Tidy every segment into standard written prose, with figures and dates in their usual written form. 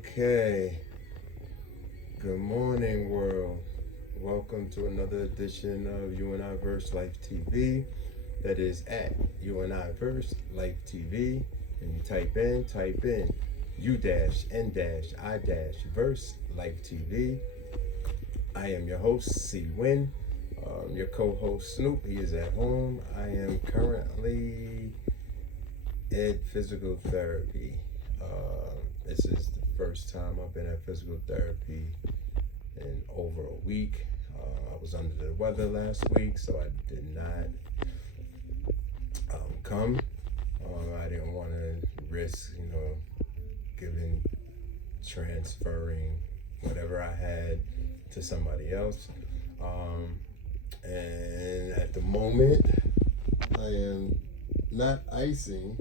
Okay. Good morning, world. Welcome to another edition of U-N-I-VERSE TV. That is at U-N-I-VERSE TV. And you type in U-N-I-VERSE TV. I am your host, C. Win. Your co-host, Snoop. He is at home. I am currently in physical therapy. This is the first time I've been at physical therapy in over a week. I was under the weather last week, so I did not come. I didn't want to risk, transferring whatever I had to somebody else. And at the moment, I am not icing,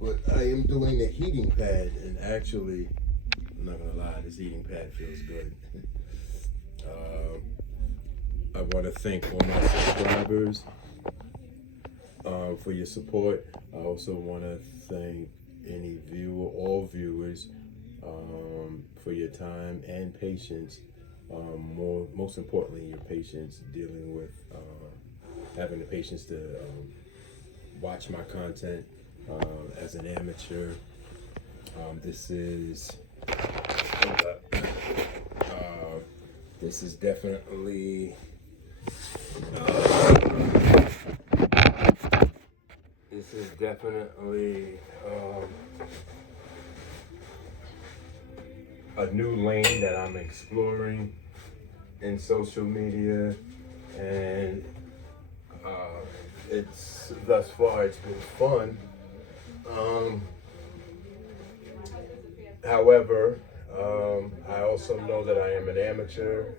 but I am doing the heating pad, and actually, I'm not gonna lie, this heating pad feels good. I want to thank all my subscribers for your support. I also want to thank all viewers for your time and patience. Most importantly, your patience dealing with having the patience to watch my content as an amateur. This is definitely a new lane that I'm exploring in social media, and it's been fun. However, I also know that I am an amateur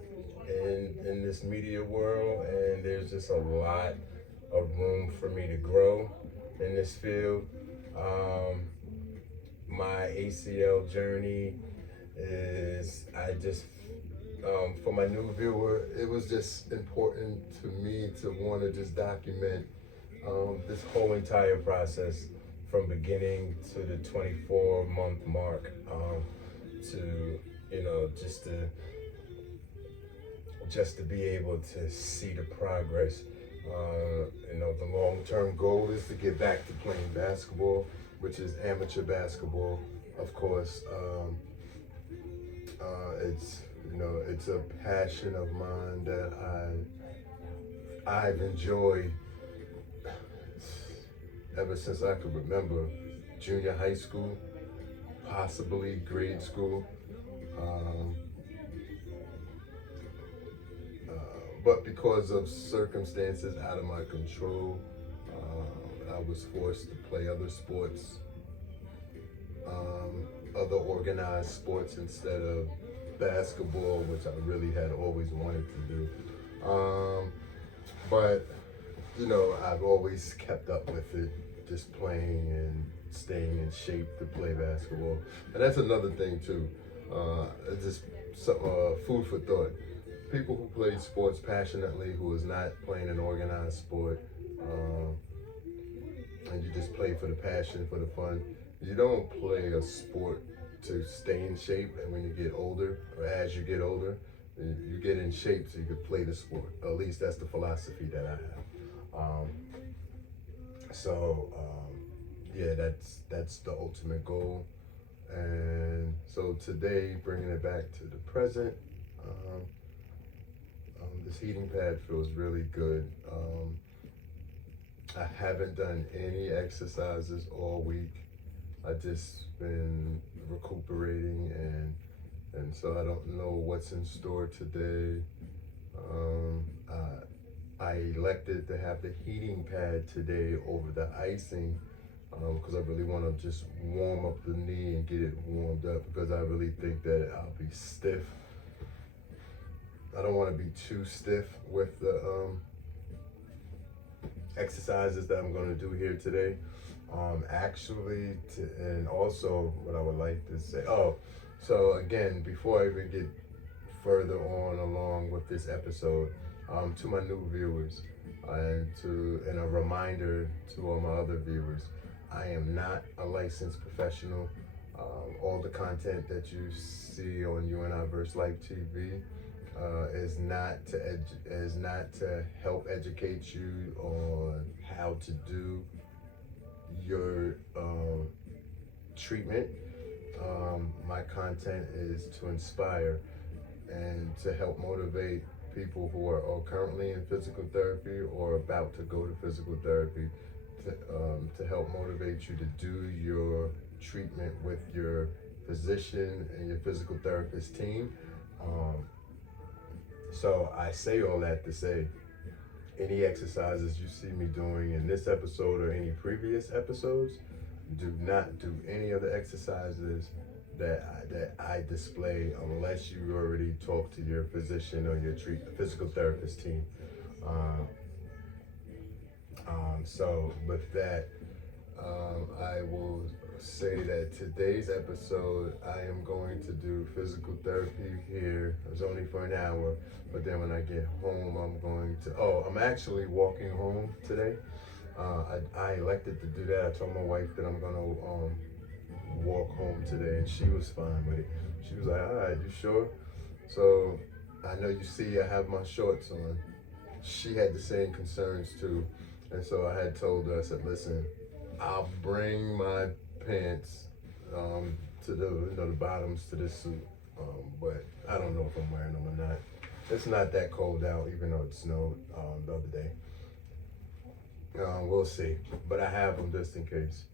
in this media world, and there's just a lot of room for me to grow in this field. My ACL journey is, for my new viewer, it was just important to me to want to just document this whole entire process from beginning to the 24-month mark, to just to be able to see the progress. The long-term goal is to get back to playing basketball, which is amateur basketball, of course. It's a passion of mine that I've enjoyed ever since I could remember. Junior high school, possibly grade school. But because of circumstances out of my control, I was forced to play other sports, other organized sports instead of basketball, which I really had always wanted to do. But I've always kept up with it, just playing and staying in shape to play basketball. And that's another thing too. It's just food for thought. People who play sports passionately, who is not playing an organized sport, and you just play for the passion, for the fun. You don't play a sport to stay in shape, and when you get older, or as you get older, you get in shape so you can play the sport. At least that's the philosophy that I have. That's the ultimate goal. And so today, bringing it back to the present, this heating pad feels really good. I haven't done any exercises all week. I just been recuperating, and so I don't know what's in store today. I elected to have the heating pad today over the icing, because I really want to just warm up the knee and get it warmed up, because I really think that I'll be stiff. I don't want to be too stiff with the exercises that I'm going to do here today. And also what I would like to say, so again, before I even get further along with this episode, to my new viewers, and a reminder to all my other viewers, I am not a licensed professional. All the content that you see on U-N-I-VERSELIFETV is not to help educate you on how to do your treatment. My content is to inspire and to help motivate people who are currently in physical therapy or about to go to physical therapy to help motivate you to do your treatment with your physician and your physical therapist team. So I say all that to say any exercises you see me doing in this episode or any previous episodes, do not do any of the exercises that I display unless you already talk to your physician or your physical therapist team. So with that, I will say that today's episode, I am going to do physical therapy here. It's only for an hour, but then when I get home, I'm actually walking home today. I elected to do that. I told my wife that I'm gonna walk home today, and she was fine with it. She was like, all right, you sure? So I know you see I have my shorts on. She had the same concerns too. And so I had told her, I said, listen, I'll bring my pants to the bottoms to this suit, but I don't know if I'm wearing them or not. It's not that cold out, even though it snowed the other day. We'll see, but I have them just in case.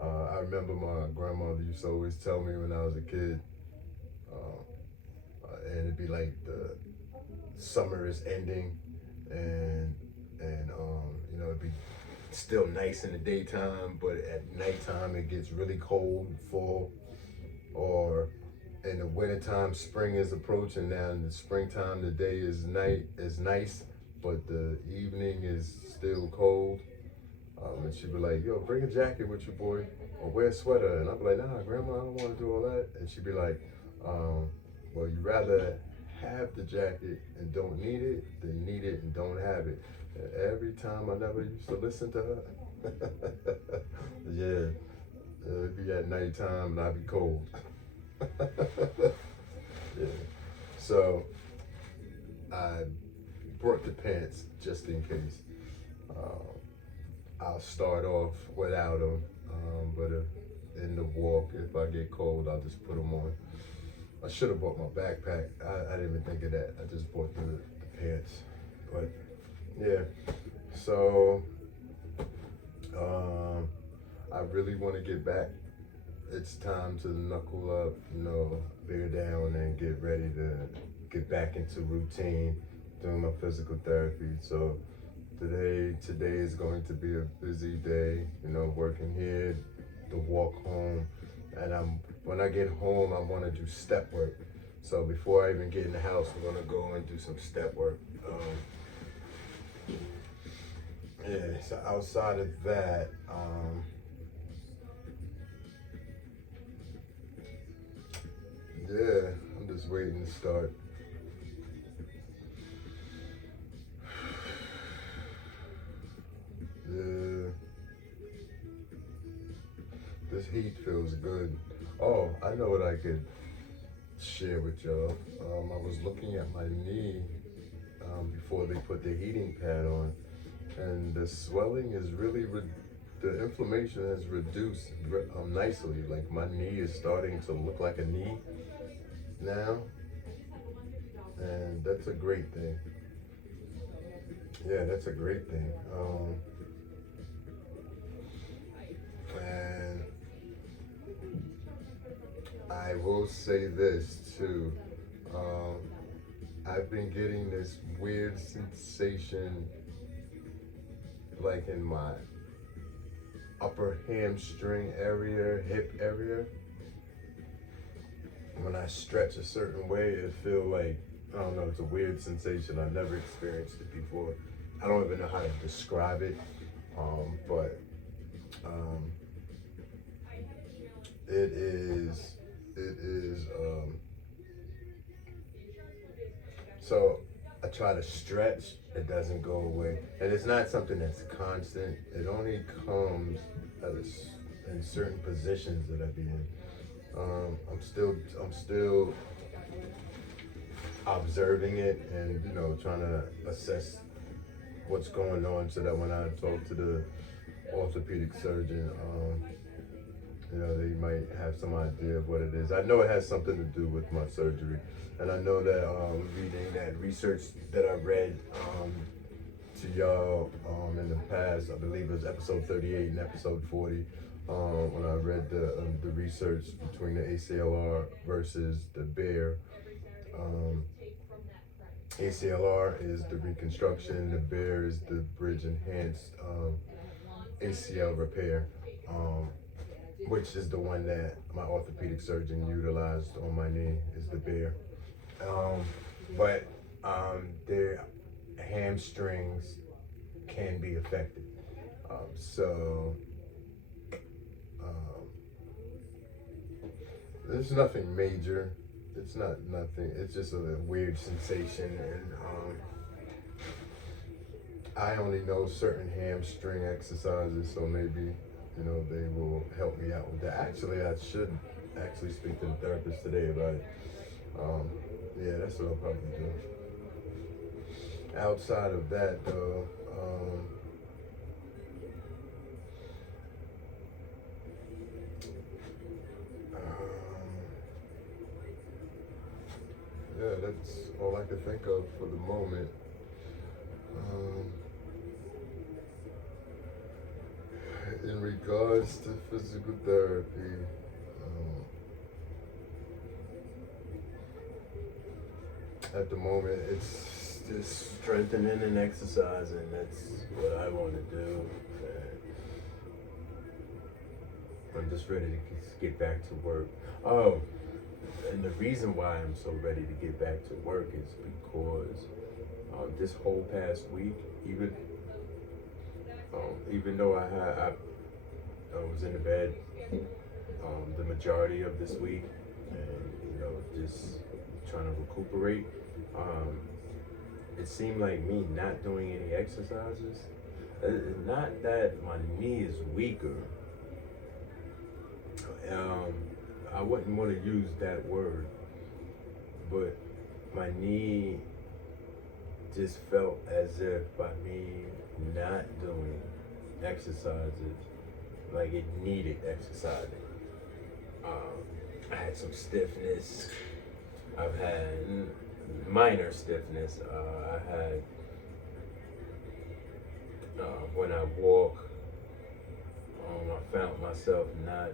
I remember my grandmother used to always tell me when I was a kid, and it'd be like the summer is ending, and it'd be still nice in the daytime, but at nighttime it gets really cold and full. Or in the wintertime, spring is approaching. Now in the springtime, the day is nice, but the evening is still cold. And she'd be like, yo, bring a jacket with you, boy, or wear a sweater. And I'd be like, nah, Grandma, I don't want to do all that. And she'd be like, well, you rather have the jacket and don't need it than need it and don't have it. And every time I never used to listen to her. Yeah, it'd be at nighttime and I'd be cold. Yeah. So I brought the pants just in case. I'll start off without them, but in the walk, if I get cold, I'll just put them on. I should have bought my backpack. I didn't even think of that. I just bought the pants. But yeah, so I really want to get back. It's time to knuckle up, bear down, and get ready to get back into routine, doing my physical therapy. So today is going to be a busy day, working here, the walk home, and when I get home, I want to do step work. So before I even get in the house, I'm gonna go and do some step work. So outside of that, I'm just waiting to start. Yeah, this heat feels good. Oh, I know what I could share with y'all. I was looking at my knee before they put the heating pad on, and the swelling is really, the inflammation has reduced nicely. Like my knee is starting to look like a knee now, and that's a great thing. Yeah, that's a great thing. And I will say this too. I've been getting this weird sensation like in my upper hamstring area, hip area. When I stretch a certain way, it feel like, I don't know, it's a weird sensation. I've never experienced it before. I don't even know how to describe it, but it is, so I try to stretch, it doesn't go away. And it's not something that's constant. It only comes in certain positions that I be in. I'm still observing it and trying to assess what's going on so that when I talk to the orthopedic surgeon, they might have some idea of what it is. I know it has something to do with my surgery, and I know that reading that research that I read to y'all in the past, I believe it was episode 38 and episode 40, when I read the research between the ACLR versus the B.E.A.R. ACLR is the reconstruction, the B.E.A.R is the bridge enhanced ACL repair, which is the one that my orthopedic surgeon utilized on my knee, is the B.E.A.R. But their hamstrings can be affected. There's nothing major. It's not nothing. It's just a weird sensation, and I only know certain hamstring exercises, so maybe they will help me out with that. Actually, I should speak to the therapist today about it. Yeah, that's what I'll probably do. Outside of that, though, yeah, that's all I can think of for the moment. In regards to physical therapy, at the moment, it's just strengthening and exercising. That's what I want to do. I'm just ready to get back to work. Oh, and the reason why I'm so ready to get back to work is because this whole past week, even though I was in the bed the majority of this week, and just trying to recuperate, it seemed like me not doing any exercises, not that my knee is weaker, I wouldn't want to use that word, but my knee just felt as if by me not doing exercises, like it needed exercising. I had some stiffness. I've had minor stiffness. I had, when I walk, I found myself not,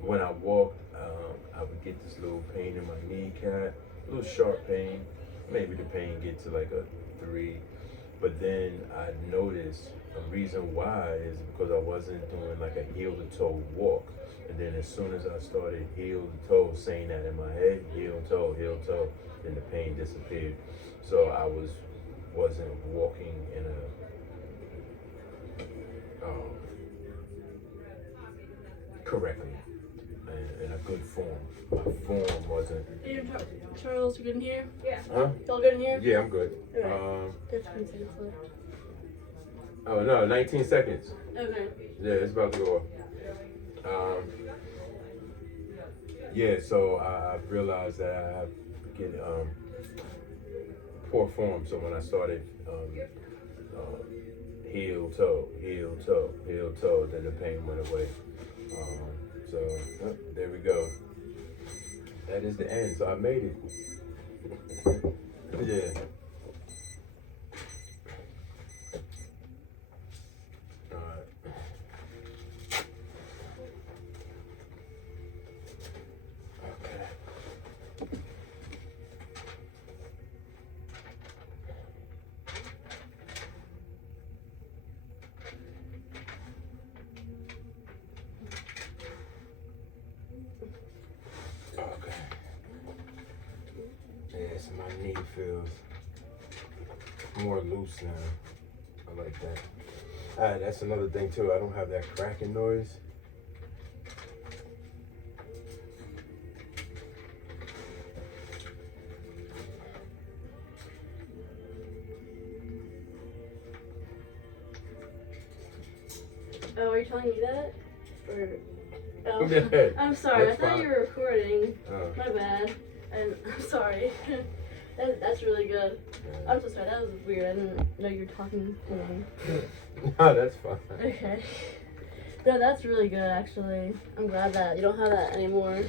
when I walked, I would get this little pain in my kneecap, a little sharp pain. Maybe the pain get to like a 3, but then I noticed a reason why is because I wasn't doing like a heel to toe walk. And then as soon as I started heel to toe, saying that in my head, heel toe, then the pain disappeared. So I wasn't walking in a correctly, in a good form. My form wasn't. Charles, you good in here? Yeah. Huh? Y'all good in here? Yeah, I'm good. Okay. There's 20 seconds left. Oh no, 19 seconds. Okay. Yeah, it's about to go off. Yeah, so I realized that I have to get poor form. So when I started heel toe, then the pain went away. There we go. That is the end. So I made it. Yeah. Yes, my knee feels more loose now. I like that. Alright, that's another thing too. I don't have that cracking noise. Oh, are you telling me that? Or Yeah, I'm sorry. I that's thought fine. you were recording. Oh. My bad. And I'm sorry. That's really good. I'm so sorry. That was weird. I didn't know you were talking to me. No, that's fine. Okay. No, that's really good, actually. I'm glad that you don't have that anymore.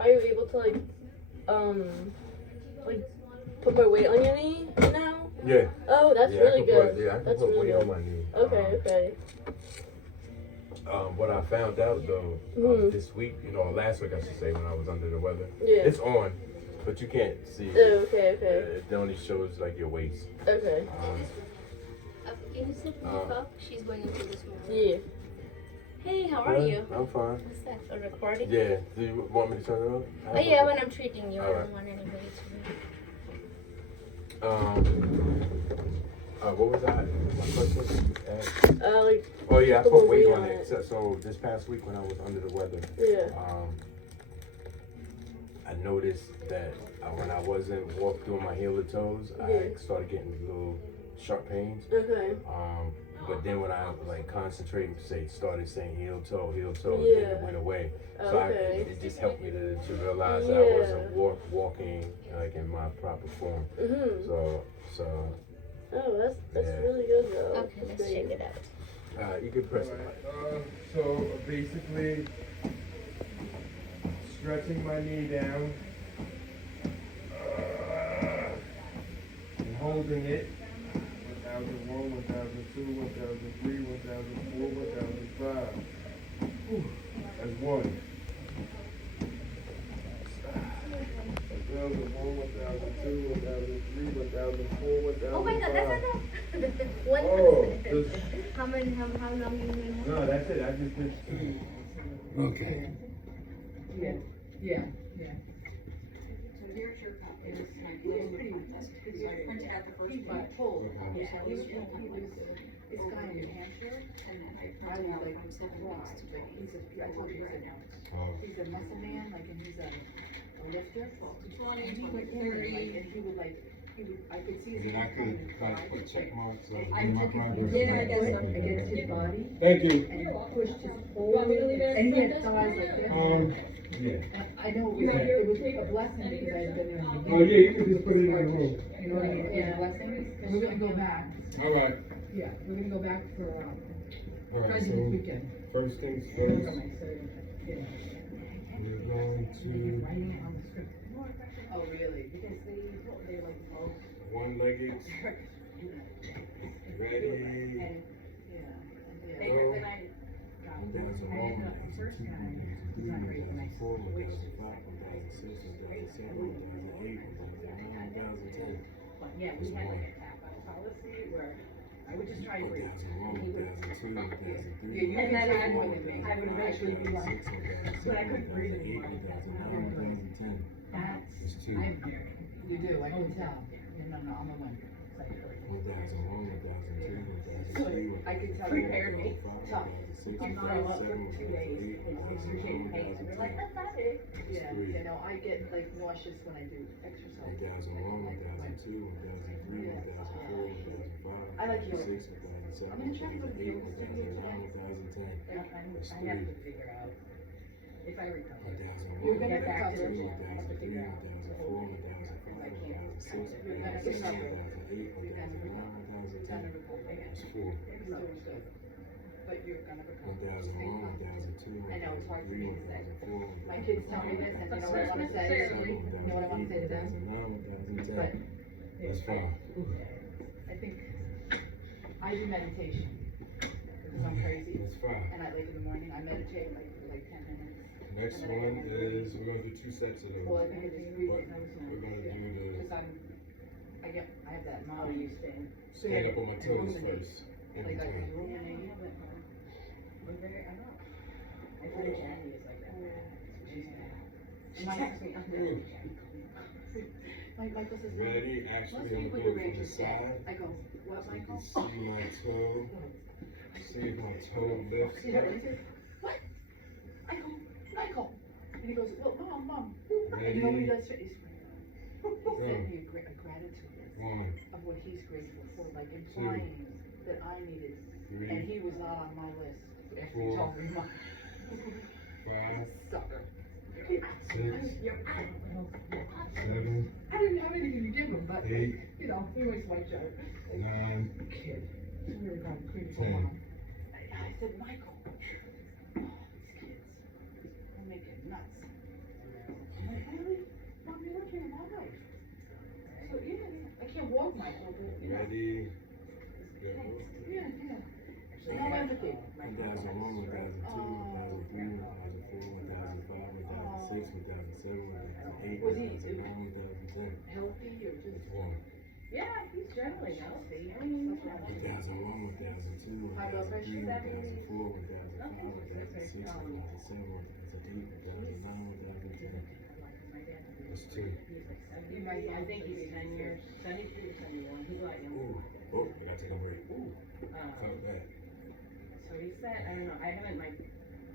Are you able to like put more weight on your knee now? Yeah. Oh, that's Yeah, really I can good. Put, yeah, I can That's put really weight good. on my knee. Okay. What I found out though this week, last week I should say, when I was under the weather, Yeah. it's on, but you can't see. Oh, okay. It only shows like your waist. Okay. Can you slip the up? She's going into this room. Yeah. Hey, how are you? I'm fine. What's that? A recording? Yeah. Do you want me to turn it on? Oh yeah, when I'm treating you, I All don't right. want anybody to. What was that? My question? Like. I put put more weight weight on on it. it. So this past week when I was under the weather, Yeah. I noticed that when I wasn't doing my heel to toes, I started getting little sharp pains. Okay. But then when I concentrated, started saying heel toe, then it went away. So Okay. it just helped me to realize that I wasn't walking in my proper form. Mhm. So. Oh, that's really good though. Okay, let's check it out. You can press it. So basically, stretching my knee down and holding it. 1001, 1002, 1003, 1004, 1005. That's one. 1001, 1002, 1003, 1004, 1005. Oh my God, that's enough. One. How long you been? No, that's it. I just did two. Okay. Yeah. This guy in New Hampshire, and I was like, he's a muscle man, and he's a lifter. 20, and he would I could see his And I could hand put check marks I took his dinner against his body. Thank you. And pushed his whole, and he had thighs like this. Yeah. I know it was a blessing because I had been there in the beginning. Oh, yeah, you can just put it in the room. You know what I mean? It was a blessing. And we're gonna go back. All right. Yeah, we're gonna go back for All right, President's Weekend. first things We're first, going to. we're going to Oh, really? Because they're like, oh. one-legged, ready, And when I got and there's a I one, ended up there's the a first two, time, there's a it's three, not great when I there's a four, there's switched. a five, there's a six, there's a seven, there's a eight, there's a nine, there's a 10. But yeah, we had like a tap out policy where I would just try to breathe. There's a one, And he would. there's a two, there's a three, Yeah, you there's can a try four, more than me. there's I would a eventually be five, like, there's a six, but I there's a couldn't breathe seven, anymore. there's a eight, there's a 10. That's, There's two. you do, I can tell. No, I'm a winner. It's like, 1001, 1002, so 1003, I could tell 1004, you, prepared me, 1005, tough. 1006, I'm not up for 1007, 2 days, 1008, and excruciating pain, and you're like, 1010. that's not it. Yeah, you know, I get like nauseous when I do exercise. 1001, 1002, 1003, 1004, 1005, I like 1006, 1007, I'm gonna try to go to the 1008, studio 1009, 1010. I have to figure out if I recover. 1001, You're gonna get 1002, better. I have to 1003, figure out. 1004, 1005, 1006, 1007, 1008, 1009, 1010. That's four. But you're gonna recover. 1001, 1002, I know, it's hard for 1003, me to say. 1004, My kids tell me this, and you know what I wanna say? You know what I wanna say to them? 1009, 1010. But That's fine. I think I do meditation because I'm crazy, That's fine. and I like in the morning I meditate for like 10 minutes. Next one is, we're gonna do two sets of those. Well, I think it's just breathing. We're gonna do Because I have that mom used thing. stand up on my toes first, in Like I between. was ruminating, but we're very, I know. I think Jackie is like that. She's Michael says, Ready? let's Actually, see I'm what the going from range the is set. side. I go, what, So you Michael? can see my toe. See if my toe lifts See that? up. He says, what? Michael, Michael. And he goes, well, mom, And you know what he does? He Go. sent me a gratitude list One, of what he's grateful for, like implying that I needed, and three, he was not on my list after he four, told me mine. 5, Sucker. 6, You're 7, I didn't have anything to give him, but, 8, you know, we always like Joe. 9, Kid. Really got a pretty full 10. on. I said, Michael, oh, these kids, they're making nuts. I'm like, really? Mom, you're looking at my life. So, yeah, I can't walk Michael, but, you know. ready, go. Yeah. No empathy. 1001, 1002, 1003, 1004, 1005, 1006, 1007, 1008, Was he 1009, 1010. healthy or just? It's 1. Yeah, he's generally healthy. I mean, 1001, 1002, High blood 1003, pressure? 1004, 1005, 1006, 1007, 1008, 1009, 1010. That's 2. I think he's 10 years, 72 or 71. He's a lot younger. Ooh. Oh, I gotta take a break. Ooh. Fuck that. So he said, I don't know, I haven't, my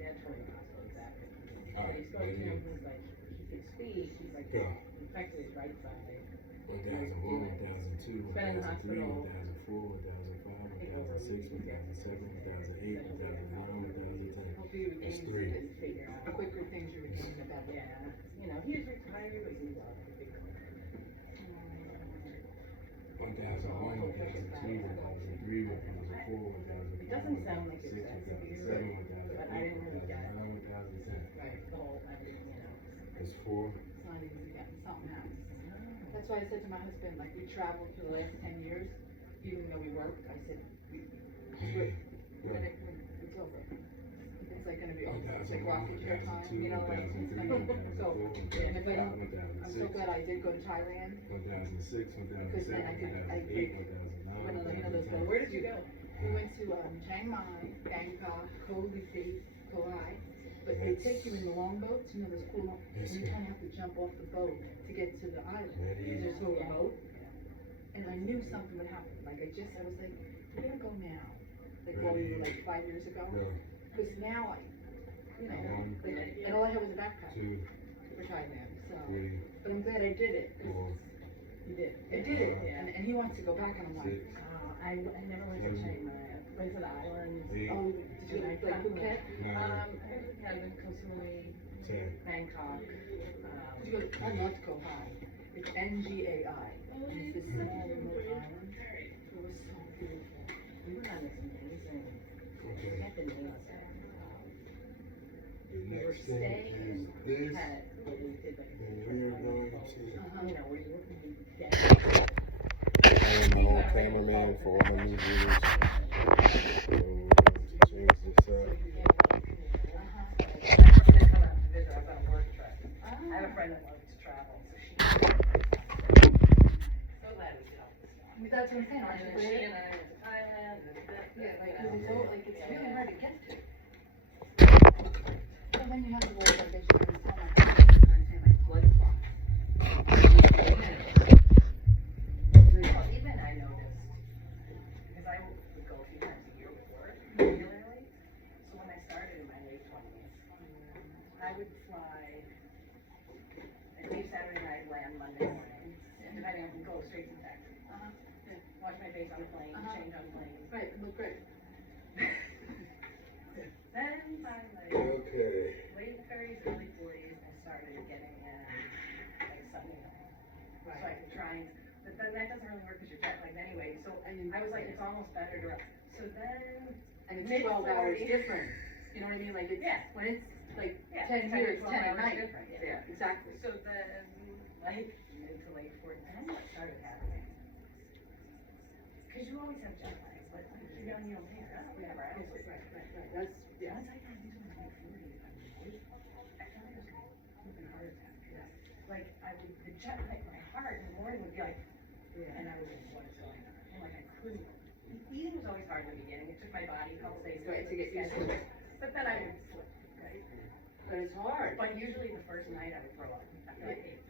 dad told me about it exactly. But he spoke to him, he's like, he could speak, he's like, Yeah. infected his right side. 1001, 1002, Been in the 1003, hospital. 1004, 1005, 1006, 1007, 1008, 1009, 1010. Hopefully you That's regain 3. Figure out. the quicker things you regain, the better. Yeah, you know, he was retired, but he loved the big one. 1001, 1002, 1003, 1004, 1005, It doesn't sound like it's 1006, that 1007, severe, but I didn't really get 1009, 1010. right, the whole, everything, you know. That's 4. It's not easy getting something happens. That's why I said to my husband, like, we traveled for the last 10 years, even though we worked, I said, when it's over. It's like gonna be over, it's like rocket ship time, you know, like, so, and if I don't, I'm so glad I did go to Thailand, 1006, 1007, because then I could, 1008, 1009, when I, you know, those, 1010. Where did you go? we went to, Chiang Mai, Bangkok, Koh City, Kauai, but they take you in the longboats, you know, those cool, and you kind of have to jump off the boat to get to the island, because they're so remote. And I knew something would happen, like I was like, we're gonna go now, like while we were like 5 years ago, because now I, you know, like, and all I had was a backpack 2, for Thailand, so, 3, but I'm glad I did it, 4, you did, I did it, Yeah. and he wants to go back, and I'm like, 6, I never went to Chiang Mai. I went to the islands. 8, oh, did you like Phuket? 9, I've been Koh Samui, 10. Bangkok. Did you go to, I love Kauai, it's Ngai, and it's this small remote island, it was so beautiful. We were on this amazing, I Okay. forget the name of it. The We were next thing staying is this. at, what we did like. And we are going to. You know, where you were down. I'm my own cameraman for all my new videos. So we're going to change this up. I'm gonna come out to visit, I was on a work trip. I have a friend that loves to travel, so she. So glad we did all this stuff. That's what I'm saying, aren't And you then she glad? and I went to Thailand, and Yeah, like, you cause it's know. all, like, it's really hard to get to. And then you have the word, like, they should have so much, like, blood clots. Well, even I noticed, because I would go a few times a year with work regularly, so when I started in my late 20s, I would fly, I'd leave Saturday night, land Monday morning, and depending on, go straight to Texas. Wash my face on the plane, change on the plane. Right, it looked great. Then finally, Okay. late 30s, early 40s, I started getting in like Sunday night. So I could try and, but then that doesn't really work because you're jet lagged anyway, so I was like, it's almost better to, so then, And it's 12 hours different, you know what I mean, like, it's, Yeah. when it's, like, Yeah, 10 10 here, it's 12 10 at hours night. different, yeah. Yeah, exactly. so then, like, mid to late 40s, then what started happening? Because you always have jet lag, but you know, you don't care, oh, whatever, I was like, That's, yeah. once I got into my late 40s, I felt like I was having a heart attack. Like, the jet lag, my heart in the morning would be like, and I was like, what is going on? And like, I couldn't. Eating was always hard in the beginning. It took my body a couple days Right, to get used to it. But then I would flip, right? But it's hard. But usually the first night I would throw up. I feel like I ate.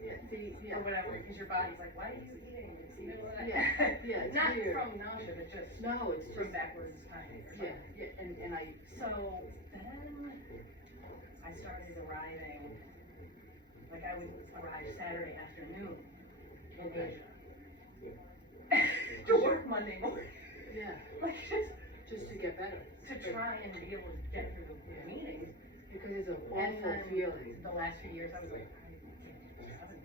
Yeah, see, Or whatever, because your body's like, why are you eating? You know what? Yeah, it's Not weird. from nausea, but just No, it's from just, backwards timing or something. yeah, and I, So then I started arriving Like I would arrive Saturday afternoon in Asia. To work Monday morning. Yeah, Like just to get better. to try and be able to get through the meetings. Because it's an And awful then feeling. the last few years, I was like, I can't travel.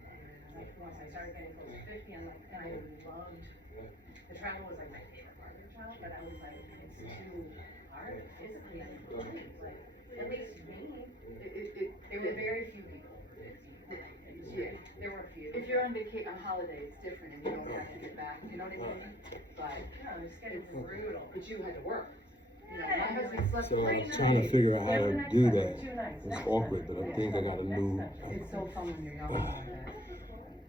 Like once I started getting close to 50, I'm like, and I loved, the travel was like my favorite part of the travel, but I was like, it's too hard physically and mentally. Like, at least me, there were very few people. Yeah. There were a few. If you're on vacation, on holiday, it's different and you don't have to get back, you know what I mean? But, Yeah, it was getting brutal. but you had to work. You know, my husband slept So three I'm nights. trying to figure out how to do that. Two nights. It's awkward, but I think I got a new. It's so fun when you're young like that.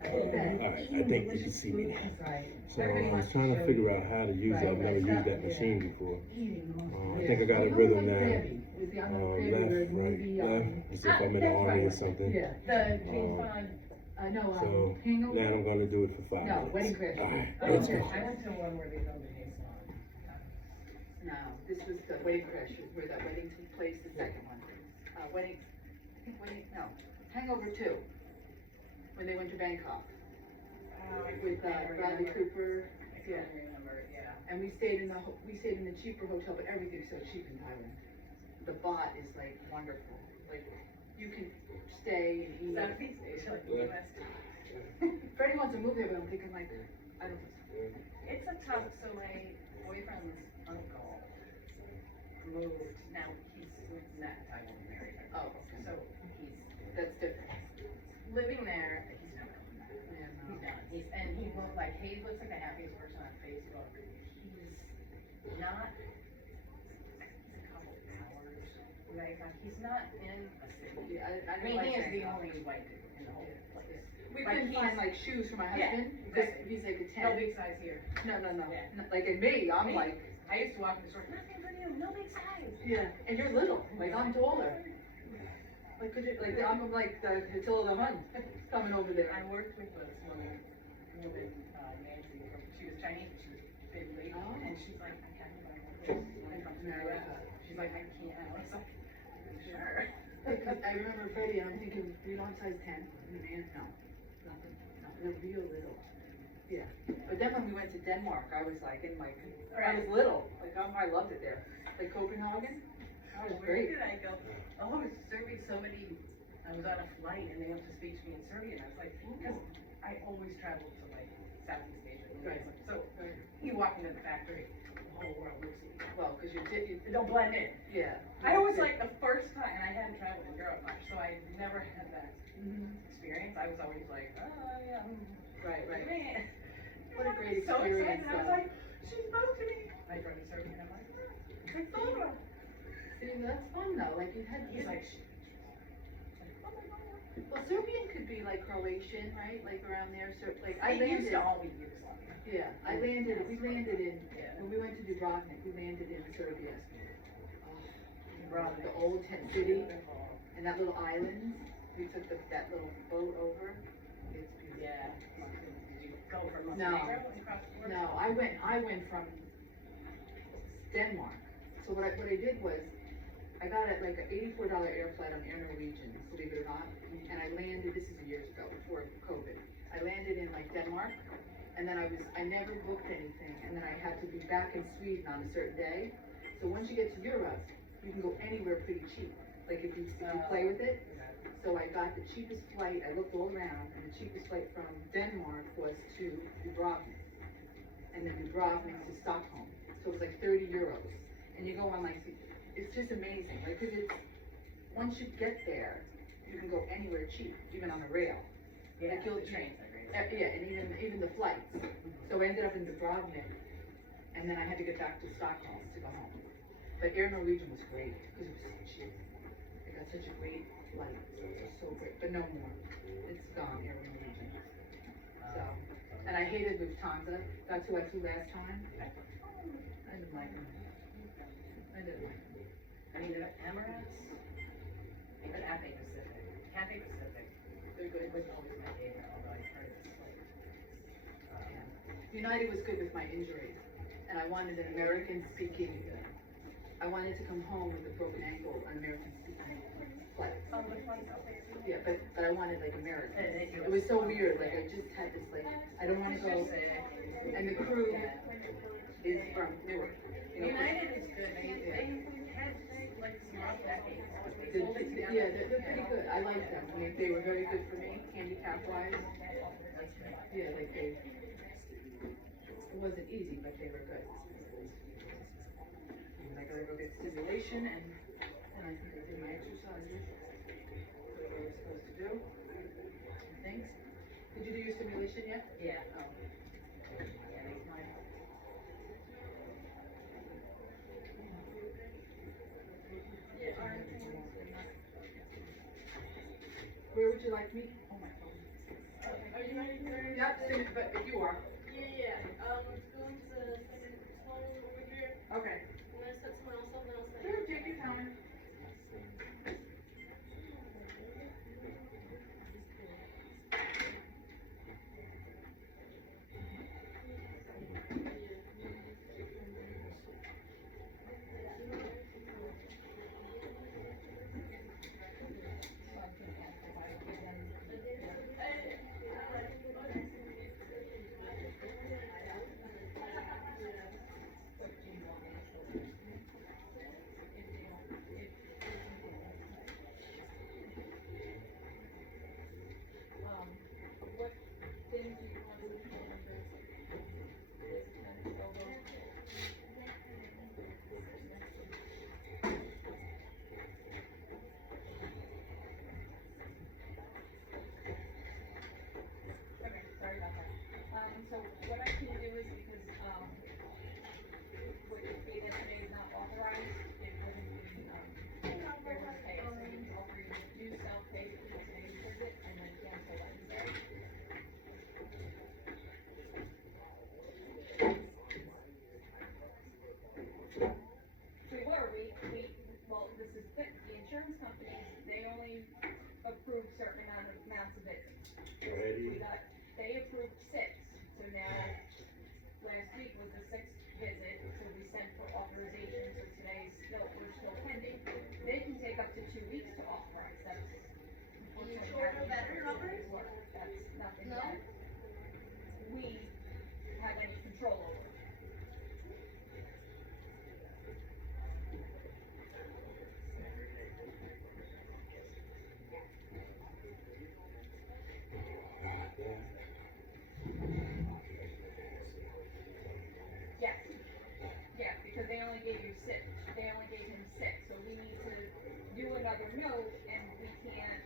Alright, I think you can see me now. Right. So I was trying to figure out how to use it. I've never used that machine before. I think I got a rhythm now. Left, right, left. As if I'm in the army or something. Yeah. The James Bond. No, So hangover? now I'm gonna do it for 5 No, minutes. wedding crash. Alright, Oh, let's okay. go. I went to one where they filmed the James Bond. No, this was the wedding crash, where that wedding took place, the second one. Wedding, I think wedding, no, Hangover 2, when they went to Bangkok. With Bradley Cooper, I can't remember, yeah. and we stayed in the cheaper hotel, but everything's so cheap in Thailand. The bot is like wonderful, like, you can stay and eat. Southeast Asia, like the US. Freddie wants to move there, but I'm thinking like, I don't think so. It's a tough, so my boyfriend's uncle moved, now he's not Italian married. Oh, okay. So he's That's different. living there, he's never coming back. Yeah, no. He's not, and he looks like the happiest person on Facebook. He's not, he's a couple hours away from, he's not in a city. Yeah, I mean, he is the only white dude in the whole place. We Like, couldn't he's- find like shoes for my Yeah, husband, because exactly. he's like a No 10. big size here. No, Yeah. like in me, I'm like, I used to walk in the store, nothing for you, no big size. yeah, and you're little, like I'm taller. Like, could you, like, I'm like the Attila the Hun coming over there. I worked with this woman, Nancy, she was Chinese, but she was big lady, Oh. and she's like, I can't buy one of those. I'm from America. She's like, I can't. I was like, sure. Because I remember Freddie, and I'm thinking, you don't size 10, man, no, nothing, no, they're real little. Yeah, but then when we went to Denmark, I was like, in like, I was little, like, I loved it there. Like Copenhagen, that was Where great. did I go? Oh, Serbia, somebody, I was on a flight and they went to speak to me in Serbian. I was like, because I always traveled to like Southeast Asia. Right. So you walk into the factory, the whole world looks at you. Well, because It don't blend in. yeah. I was like the first time, and I hadn't traveled in Europe much, so I never had that experience. I was always like, oh yeah. Right, right. Man. What a great So experience, excited. I was though. like, she spoke to me. I tried to serve and I'm like, I saw her. See, that's fun though, like you had, He's like, well, Serbian could be like Croatian, right, like around there, so, like, I they used landed, to all be Yugoslavia. yeah, we landed in, Yeah. when we went to Dubrovnik, we landed in Serbia. Dubrovnik. The old tent city, and that little island, we took that little boat over, it's beautiful. Yeah. Did you go from No. Montenegro and cross the border? No, I went from Denmark, so what I did was, I got like an $84 air flight on Air Norwegian, believe it or not, and I landed, this is years ago, before COVID. I landed in like Denmark, and then I never booked anything, and then I had to be back in Sweden on a certain day. So once you get to Europe, you can go anywhere pretty cheap, like if you play with it. So I got the cheapest flight, I looked all around, and the cheapest flight from Denmark was to Dubrovnik, and then Dubrovnik to Stockholm. So it was like 30 euros, and you go on like, it's just amazing, like, cause it's, once you get there, you can go anywhere cheap, even on the rail. Yeah, Like you'll the trains are great. Yeah, and even the flights. So I ended up in Dubrovnik, and then I had to get back to Stockholm to go home. But Air Norwegian was great, because it was so cheap. I got such a great flight, so it was so great, but no more. It's gone, Air Norwegian. So, and I hated Lufthansa, that's who I flew last time. I didn't like them. I didn't like them. I mean, the Emirates, even Cathay Pacific, they're good. It was always my favorite, although I've heard it's like, United was good with my injury, and I wanted an American speaking. I wanted to come home with a broken ankle, an American speaking flight. flex. Oh, which one's okay? Yeah, but I wanted like American. It was so weird, like I just had this like, I don't wanna go, and the crew is from Newark. You know, United is good. They had like some rough decades. yeah, they're pretty good. I like them. I mean, they were very good for me, handicap wise. That's great. Yeah, like it wasn't easy, but they were good. And I gotta go get stimulation and I think I did my exercises. What I was supposed to do. Thanks. Did you do your stimulation yet? Yeah. Oh. Yeah, it's mine. Where would you like me? Oh my phone. Are you ready for? Yep, but if you are. Yeah. Go to the second phone over here. Okay. I'm gonna set someone else up, then I'll set Sure, you. take your time. What things do you want to do? Okay, sorry about that. So what I can do is because, what you gave yesterday is not authorized, it wouldn't be, it wouldn't pay, so you can offer you to do self-pay for today's visit and then cancel Wednesday. Well, this is the insurance companies, they only approve certain amounts of visits. They approved 6, so now, last week was the 6th visit, so we sent for authorization, so we're still pending. They can take up to 2 weeks to authorize, that's. You sure they're better numbers? That's nothing No? that we have any control over. Yes, yeah, because they only gave you 6, they only gave him 6, so we need to do another note, and we can't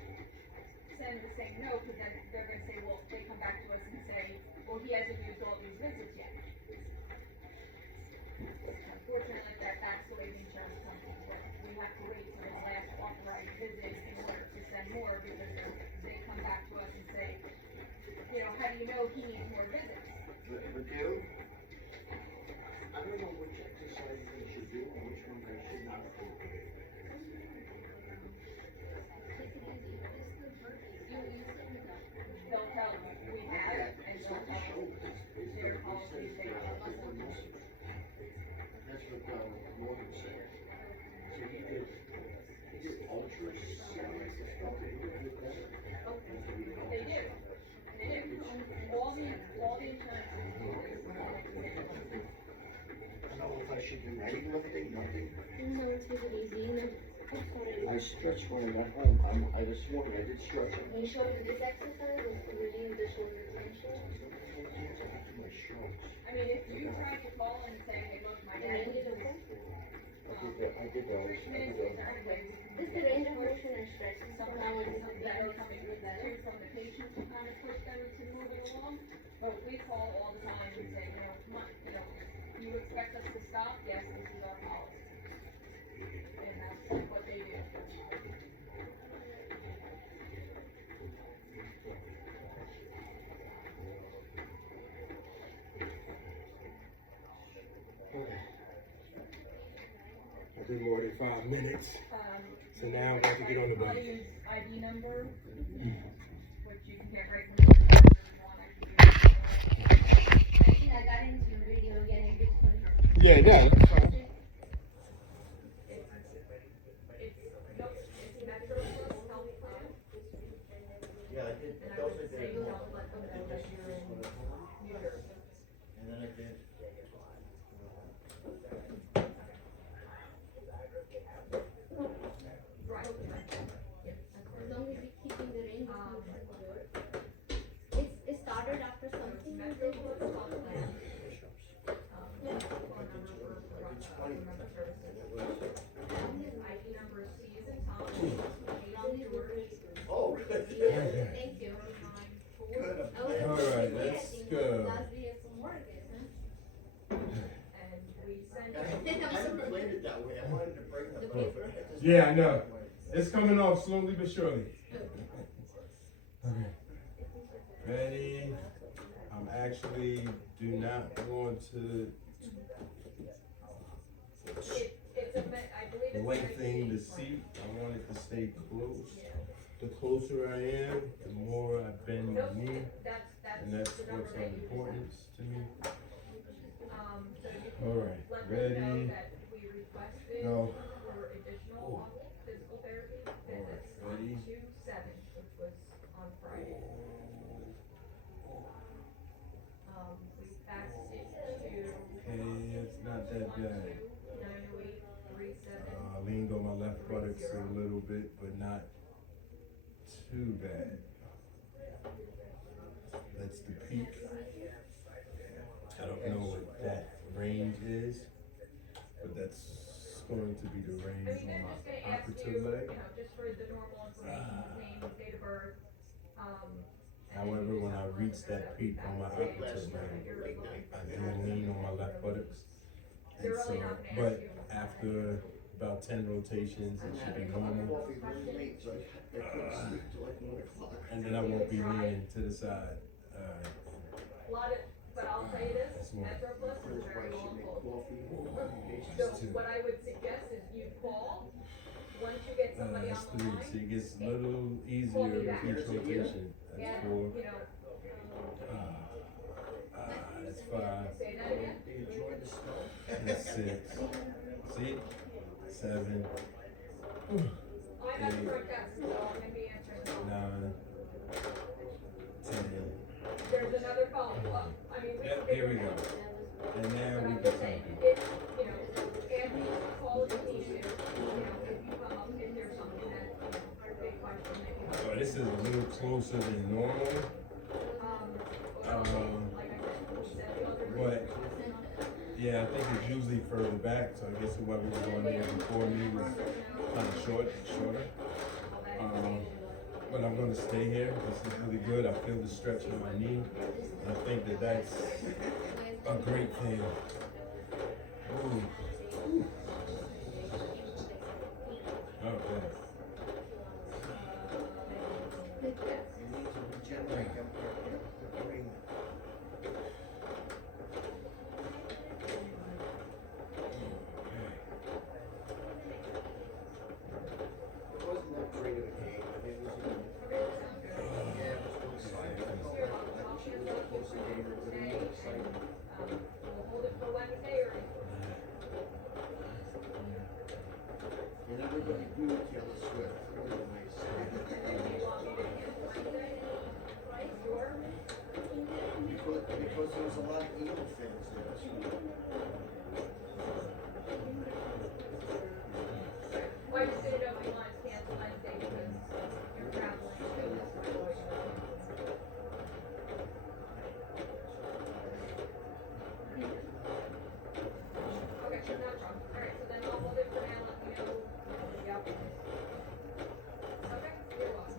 send the same note, because then they're gonna say, well, they come back to us and say, well, he hasn't used all these visits yet. Unfortunately, that's the way the insurance companies work, we have to wait till the last authorized visit in order to send more, because they come back to us and say, you know, how do you know he needs more visits? Review. I don't know which exercises they should do and which ones they should not do. They'll tell you, we have it, and they'll tell you their policies, they have us. That's what Morgan said. So he did ultrasound stuff. They do. All the insurances do is. I don't know if I should do any lifting, nothing. No, take it easy. I stretched when I got home. I this morning I did stretching. When you showed this exercise, is to relieve the shoulder tension. My strokes. I mean, if you try to call and say, hey, look, my dad needs I did those. This is the range of motion and stretch. sometimes that are coming with that in from the patient to kind of push them to move it along. But we call all the time and say, you know, come on, you know, you expect us to stop? Yes, this is our policy. And that's what they do. I've been more than 5 minutes. So now I'm about to get on the bus. I'll use ID number, which you can get right from the if you want. I think I got into a video again. Yeah, that's fine. It's Metro Plus. go. Last day from work, And we sent I hadn't planned it that way, I wanted to bring the The book. paper. Yeah, I know. It's coming off slowly but surely. Okay. Ready? I'm actually do not want to it's a, I believe it's. lengthen the seat. I want it to stay close. The closer I am, the more I bend my knee, and that's what's of importance to me. So you All can right, let them know ready? that we requested Go. for additional physical therapy visits on ready? 2/7, which was on Friday. We faxed it to Okay, it's not that bad. 90837. Leaned on my left buttocks a little bit, but not too bad. That's the peak. I don't know what that range is, but that's going to be the range I on mean, they're my just gonna ask you, operative leg. just for the normal information, name, date of birth, However, when I reach that peak on my operative leg, I do lean on my left buttocks. And so, but after about 10 rotations, it should be normal. Coffee really late, so I couldn't sleep till like 1 o'clock. And then I won't be leaning to the side. A lot of, but I'll tell you this, That's one. Metroplus is His very wife, she long made hold. coffee. So what I would suggest is you call, once you get somebody That's on the 3, line, so it gets a little easier with each rotation. and, That's 4. That's 5. say that again. They enjoy the snow. That's 6. See? 7. I'm at the front desk, so I'm gonna be answering the phone. 9. 10. There's another phone, well, I mean, we can Yep, here we figure go. it out. And now But we I'm can just saying, talk. if, Andy, call if you need to, if you come up, if there's something that, a big question that you. Oh, this is a little closer than normal. Like I said, we said the other. But yeah, I think it's usually further back, so I guess whoever was on there before me was kind of shorter. But I'm gonna stay here. This is really good. I feel the stretch in my knee. And I think that that's a great thing. Ooh. Okay. You need to regenerate them. They're doing It wasn't that great of a game. I mean, it was even. Yeah, it was exciting. I felt like she was supposed to game. It was really exciting. We'll hold it for Wednesday or. And everybody grew with Taylor Swift. Really nice. You want me to cancel Wednesday? Sure. Because there was a lot of Eagle fans there. So. Well, I just didn't know if you wanted to cancel Wednesday because you're traveling. Okay, not a problem. Alright, so then I'll hold it for now, let me know. Yep. Okay, you're welcome.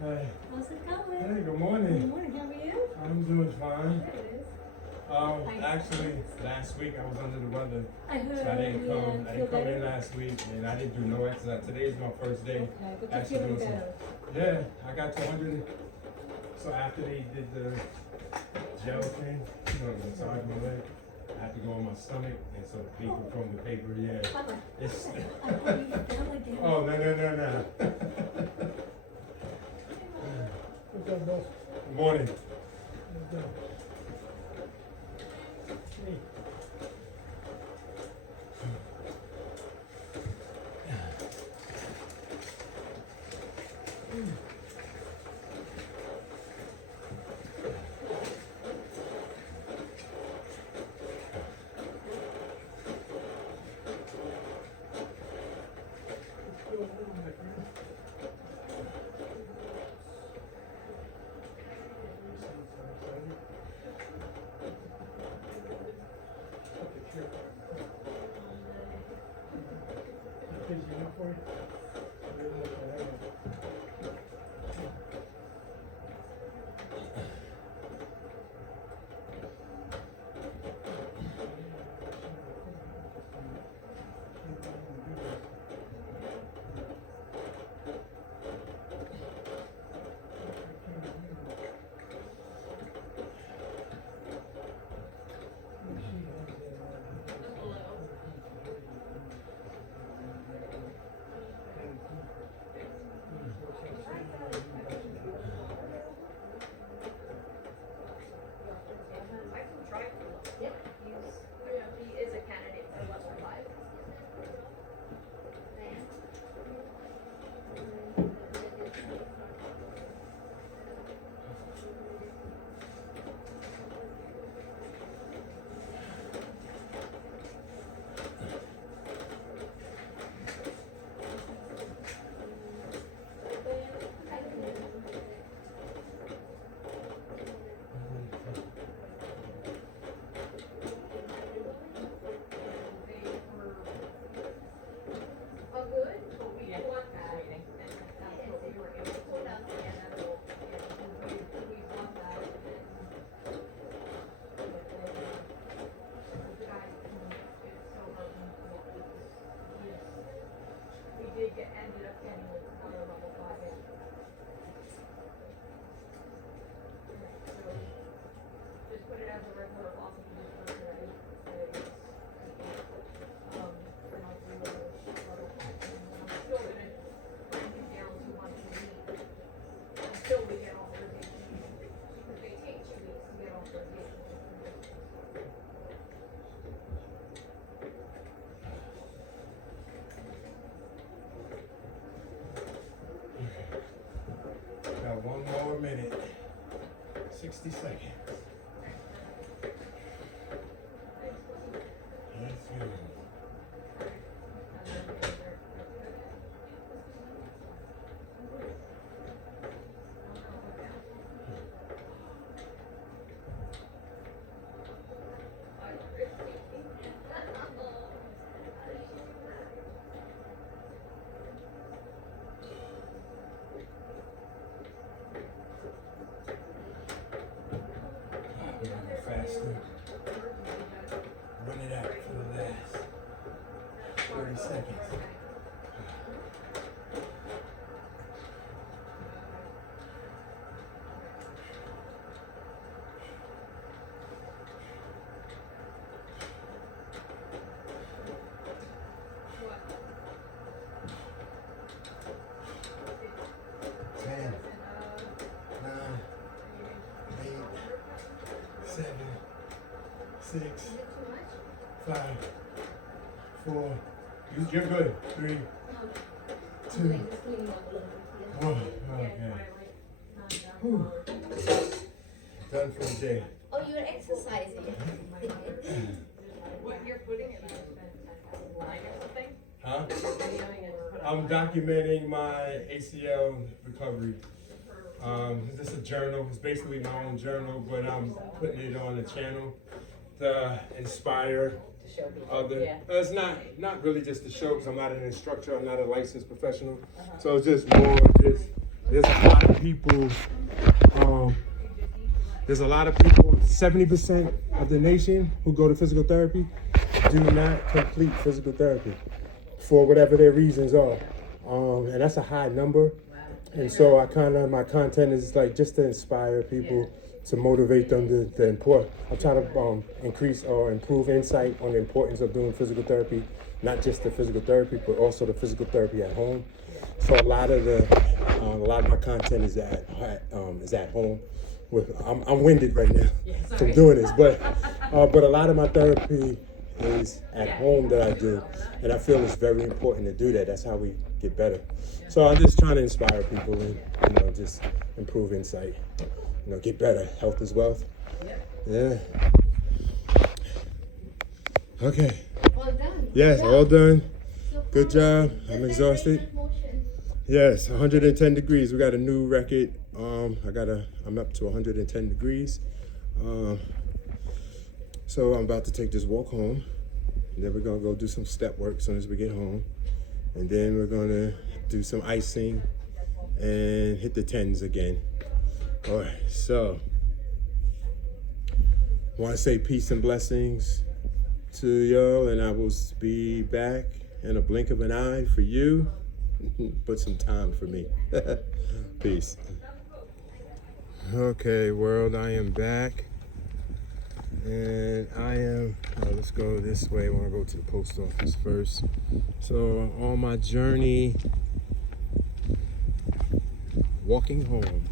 Hey, How's it going? hey, good morning. Good morning, how are you? I'm doing fine. There it is. Actually, last week I was under the weather, I heard, so I didn't come. I feel didn't come better? in last week, and I didn't do no exercise. Today is my first day. Okay, but you're actually feeling doing better. Yeah, I got 200. So after they did the gel thing, massage my leg, I had to go on my stomach, and so the people from the paper, it's. I thought you felt like that. Oh, no. Good morning. He is a candidate for level 5. Oh, good. We want that. That's what we were able to pull out together. We want that. We did ended up getting another level 5 in. So, just put it as a regular loss of use for today. And I'll do a level 5. And I'm still gonna bring it down to once a week. Until we get authorization. Because they take 2 weeks to get authorization. Got one more minute. 60 seconds. Let's go. We're gonna go faster. Run it out for the last 30 seconds. Ten, 9, 8, 7, 6, 5, 4. You're good. 3, 2, 1. Okay. Whew. Done for the day. Oh, you're exercising. What you're putting it on line or something? Huh? You're doing it to put I'm documenting my ACL recovery. This is a journal. It's basically my own journal, but I'm putting it on the channel to inspire other. It's not really just to show, because I'm not an instructor. I'm not a licensed professional. So it's just more just there's a lot of people, 70% of the nation who go to physical therapy do not complete physical therapy for whatever their reasons are. And that's a high number. And so my content is like just to inspire people, to motivate them to I'm trying to increase or improve insight on the importance of doing physical therapy, not just the physical therapy, but also the physical therapy at home. So a lot of my content is at home. I'm winded right now from doing this, but a lot of my therapy is at home that I do, and I feel it's very important to do that. That's how we get better. So I'm just trying to inspire people and just improve insight. Get better. Health is wealth. Yeah. Okay. All done. Yes, all done. Good job. I'm Just exhausted. make motion. Yes, 110 degrees. We got a new record. I'm up to 110 degrees. So I'm about to take this walk home. And then we're gonna go do some step work as soon as we get home. And then we're gonna do some icing and hit the 10s again. All right, so I want to say peace and blessings to y'all, and I will be back in a blink of an eye for you, but some time for me. Peace. Okay, world, I am back, and let's go this way. I want to go to the post office first. So on my journey, walking home.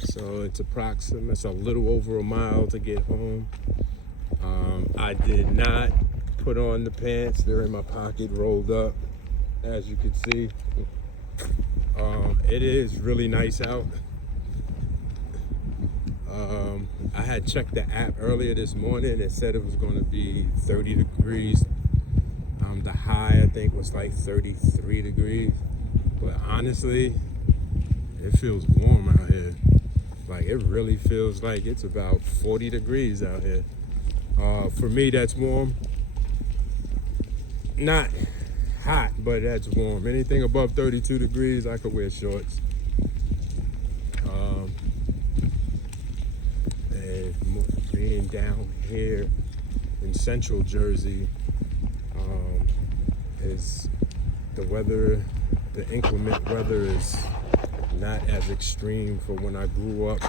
So it's a little over a mile to get home. I did not put on the pants. They're in my pocket, rolled up, as you can see. It is really nice out. I had checked the app earlier this morning. It said it was going to be 30 degrees. The high, I think, was like 33 degrees. But honestly, it feels warm out here. Like, it really feels like it's about 40 degrees out here. For me, that's warm. Not hot, but that's warm. Anything above 32 degrees, I could wear shorts. And being down here in central Jersey, is the weather, the inclement weather is not as extreme for when I grew up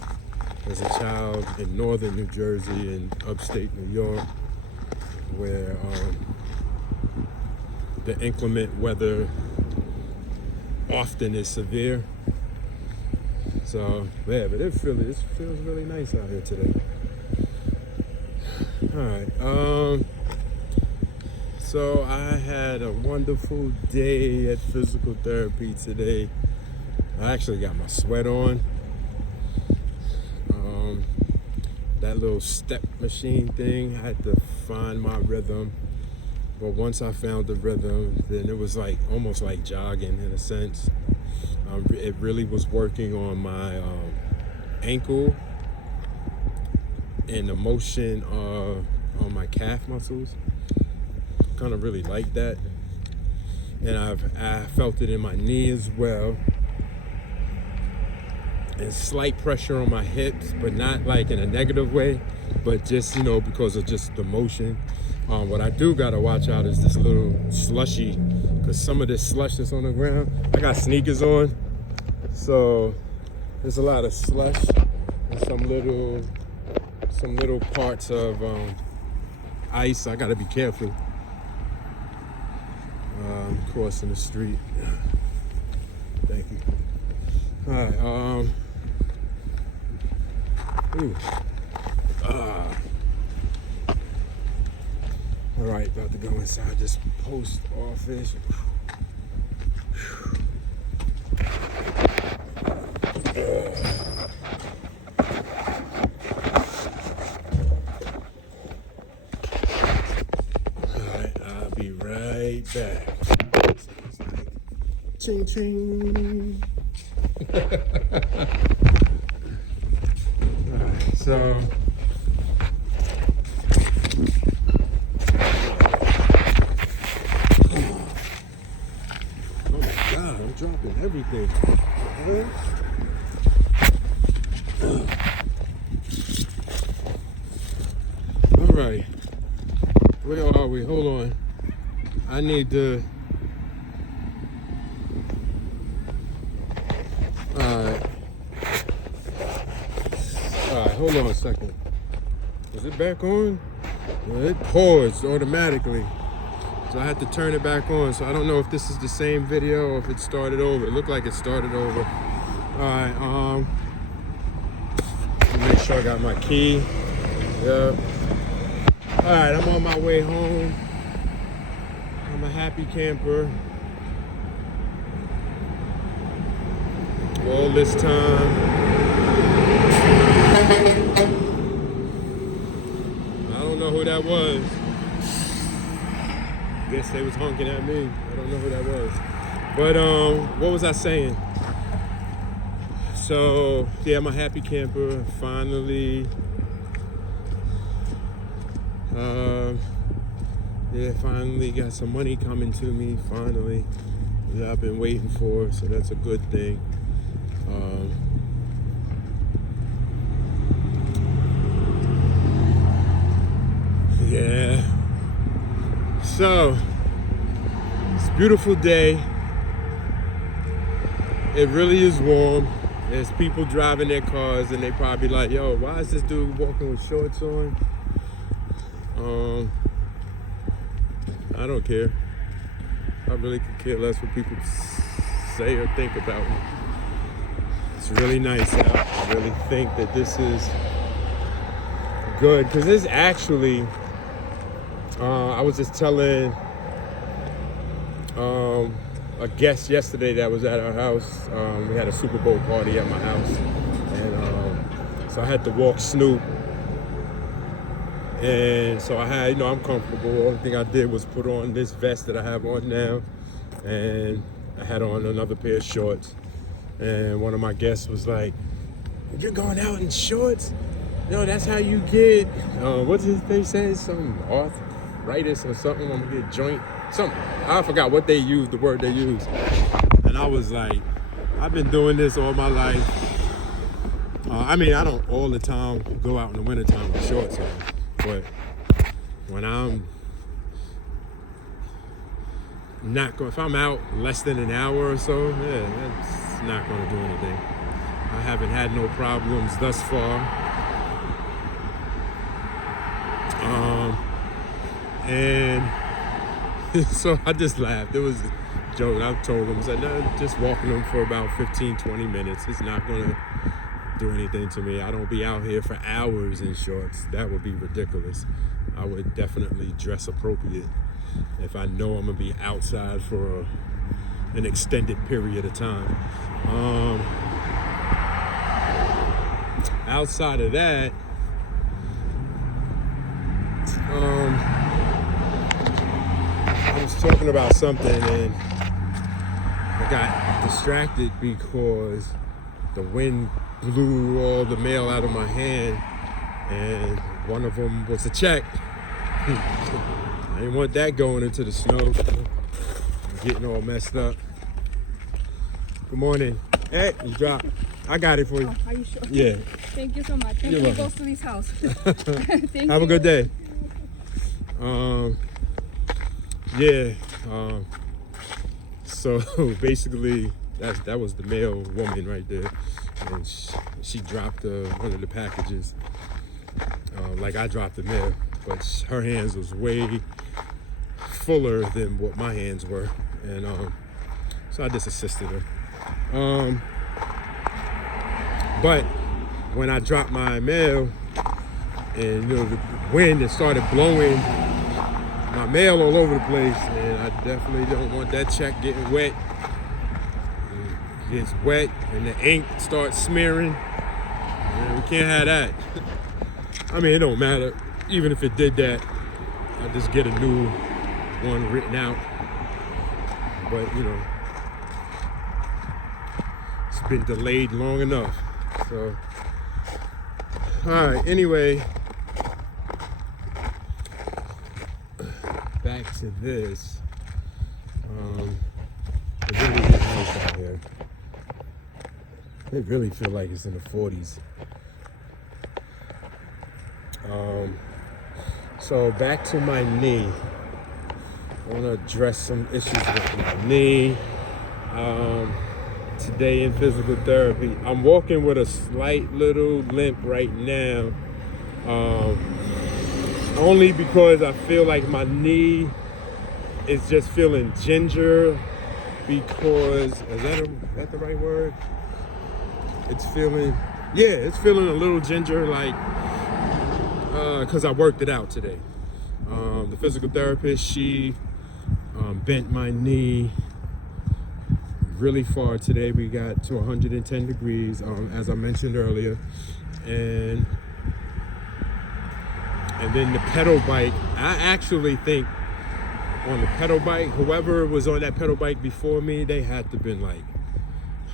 as a child in northern New Jersey and upstate New York, where the inclement weather often is severe. So yeah, but it feels really nice out here today. All right. So I had a wonderful day at physical therapy today. I actually got my sweat on. That little step machine thing, I had to find my rhythm. But once I found the rhythm, then it was like almost like jogging in a sense. It really was working on my ankle and the motion on my calf muscles. Kind of really like that. And I felt it in my knee as well. And slight pressure on my hips, but not like in a negative way, but just, because of just the motion. What I do gotta watch out is this little slushy, because some of this slush that's on the ground, I got sneakers on, so there's a lot of slush and some little parts of ice. I gotta be careful crossing the street. Thank you. All right. All right, about to go inside this post office. All right, I'll be right back. Ching ching. Alright, so oh my God, I'm dropping everything. All right. Where are we? Hold on. I need to. Alright, hold on a second. Is it back on? Well, it paused automatically. So I had to turn it back on. So I don't know if this is the same video or if it started over. It looked like it started over. Alright, let me make sure I got my key. Yep. Alright, I'm on my way home. I'm a happy camper. All this time. I don't know who that was. Guess they was honking at me. I don't know who that was. But what was I saying? So yeah, I'm a happy camper. Finally. Finally got some money coming to me. Finally. That I've been waiting for, so that's a good thing. Yeah. So it's a beautiful day. It really is warm. There's people driving their cars and they probably like, yo, why is this dude walking with shorts on? I don't care. I really could care less what people say or think about me. It's really nice out. I really think that this is good because this actually, I was just telling a guest yesterday that was at our house. We had a Super Bowl party at my house, and so I had to walk Snoop. And so I had, I'm comfortable. The only thing I did was put on this vest that I have on now, and I had on another pair of shorts. And one of my guests was like, "You're going out in shorts? No, that's how you get, what's they say? Some arthritis or something. I'm gonna get joint, something. I forgot what they used, the word they used." And I was like, I've been doing this all my life. I mean, I don't all the time go out in the wintertime with shorts on, but when I'm not going, if I'm out less than an hour or so, yeah, that's not gonna do anything. I haven't had no problems thus far. And so I just laughed. It was a joke. I told him, I said, no, just walking them for about 15, 20 minutes. It's not gonna do anything to me. I don't be out here for hours in shorts. That would be ridiculous. I would definitely dress appropriate if I know I'm gonna be outside for an extended period of time. Outside of that, I was talking about something and I got distracted because the wind blew all the mail out of my hand, and one of them was a check. I didn't want that going into the snow, getting all messed up. Good morning. Hey, you dropped. I got it for you. Oh, are you sure? Yeah. Thank you so much. Thank You're you. It welcome. goes to this house. Thank Have you. a good day. Yeah. So basically, that was the mail woman right there, and she dropped one of the packages. Like I dropped the mail, but her hands was way fuller than what my hands were, and so I just assisted her. But when I dropped my mail, and the wind, it started blowing my mail all over the place, and I definitely don't want that check getting wet. It gets wet and the ink starts smearing. Man, we can't have that. I mean, it don't matter. Even if it did that, I'll just get a new one written out. But it's been delayed long enough. So, all right, anyway, back to this. It really nice out here. It really feel like it's in the 40s. So back to my knee. I want to address some issues with my knee. Today in physical therapy, I'm walking with a slight little limp right now. Only because I feel like my knee is just feeling ginger. Because is that the right word? It's feeling a little ginger, like because I worked it out today. The physical therapist, she bent my knee really far today. We got to 110 degrees, as I mentioned earlier, and then the pedal bike. I actually think on the pedal bike, whoever was on that pedal bike before me, they had to been like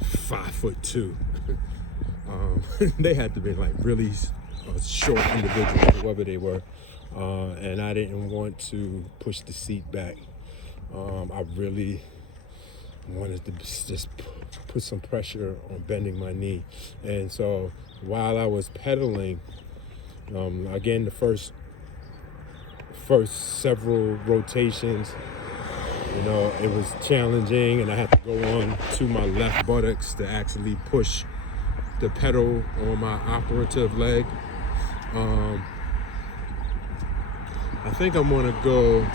5'2". They had to be like really short individuals, whoever they were. And I didn't want to push the seat back. I really wanted to just put some pressure on bending my knee. And so while I was pedaling, again, the first several rotations, it was challenging, and I had to go on to my left buttocks to actually push the pedal on my operative leg. I think I'm gonna go,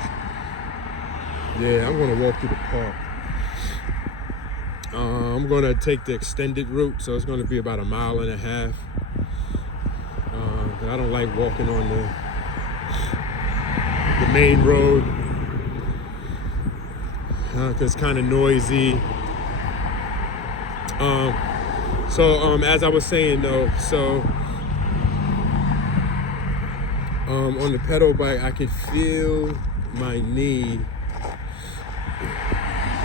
I'm gonna walk through the park. I'm gonna take the extended route, so it's gonna be about 1.5 miles. I don't like walking on the main road, cause it's kind of noisy. As I was saying though, on the pedal bike, I could feel my knee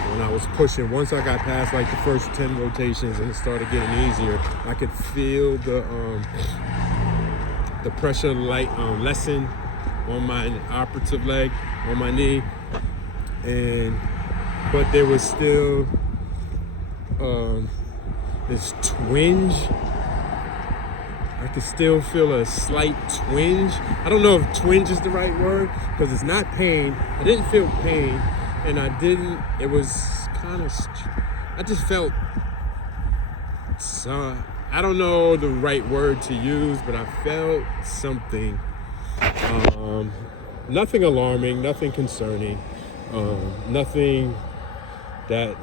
when I was pushing. Once I got past like the first 10 rotations and it started getting easier, I could feel the pressure lessen on my operative leg, on my knee, but there was still this twinge. I could still feel a slight twinge. I don't know if twinge is the right word, because it's not pain. I didn't feel pain, and it was kind of, I just felt, I don't know the right word to use, but I felt something. Nothing alarming, nothing concerning, nothing that,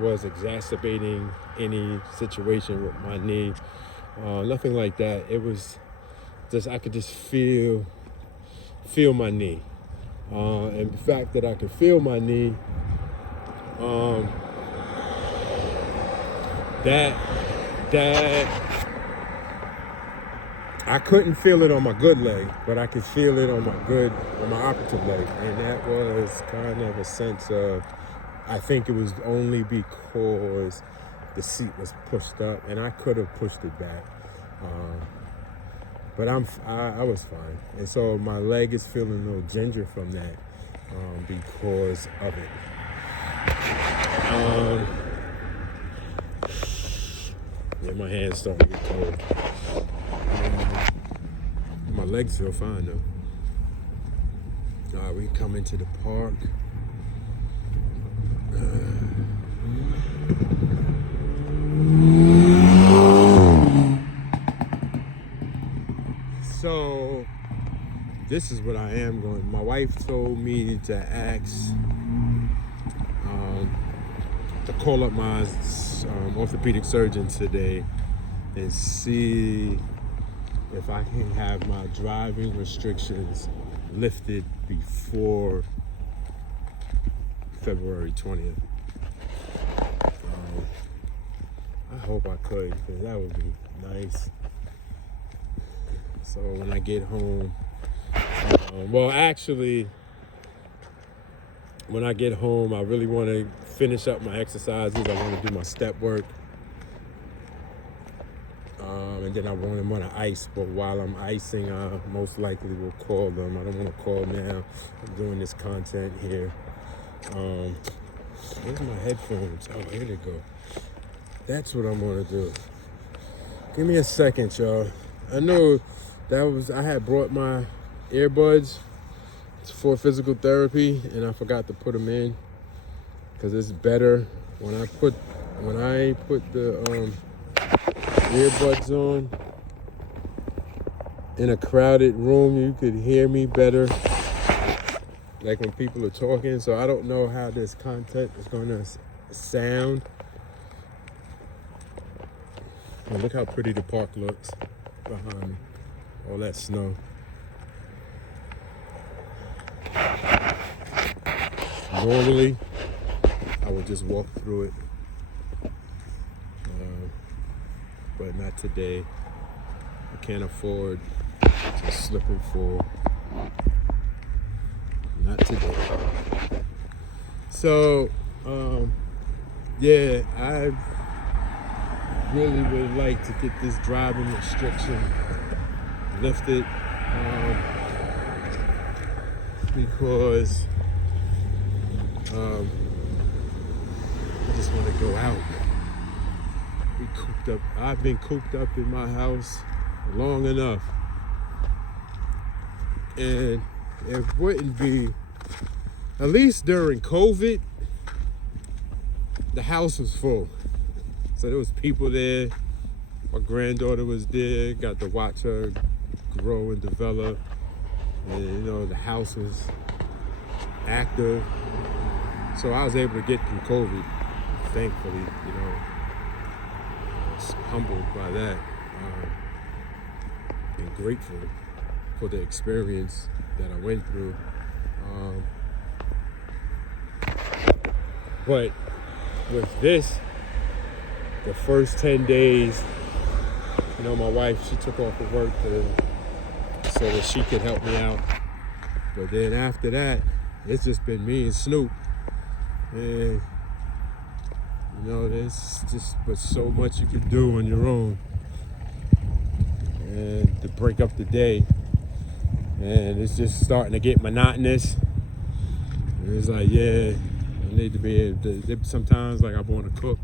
was exacerbating any situation with my knee. Nothing like that. It was just, I could just feel my knee. And the fact that I could feel my knee, that I couldn't feel it on my good leg, but I could feel it on my operative leg. And that was kind of a sense of, I think it was only because the seat was pushed up, and I could have pushed it back. But I was fine. And so my leg is feeling a little ginger from that, because of it. My hands starting to get cold. My legs feel fine though. We come into the park. So this is what I am going. My wife told me to ask, to call up my orthopedic surgeon today and see if I can have my driving restrictions lifted before February 20th. I hope I could, because that would be nice. So when I get home, when I get home, I really want to finish up my exercises. I want to do my step work. And then I want to ice, but while I'm icing, I most likely will call them. I don't want to call now. I'm doing this content here. Where's my headphones? Oh, here they go. That's what I'm gonna do. Give me a second, y'all. I know I had brought my earbuds for physical therapy, and I forgot to put them in because it's better when I put the earbuds on in a crowded room. You could hear me better, like when people are talking. So I don't know how this content is going to sound. Oh, look how pretty the park looks behind me. All that snow. Normally, I would just walk through it, but not today. I can't afford to slip and fall. Not today. So, yeah, I really would like to get this driving restriction lifted, because I just want to go out. Be cooped up. I've been cooped up in my house long enough, and it wouldn't be, at least during COVID, the house was full. So there was people there. My granddaughter was there. Got to watch her grow and develop. And the house was active. So I was able to get through COVID, thankfully. I was humbled by that, and grateful for the experience that I went through. But with this, the first 10 days, my wife, she took off of work so that she could help me out. But then after that, it's just been me and Snoop. And, there's just but so much you can do on your own. And to break up the day. And it's just starting to get monotonous. And it's like, yeah, I need to be able to, sometimes like I want to cook.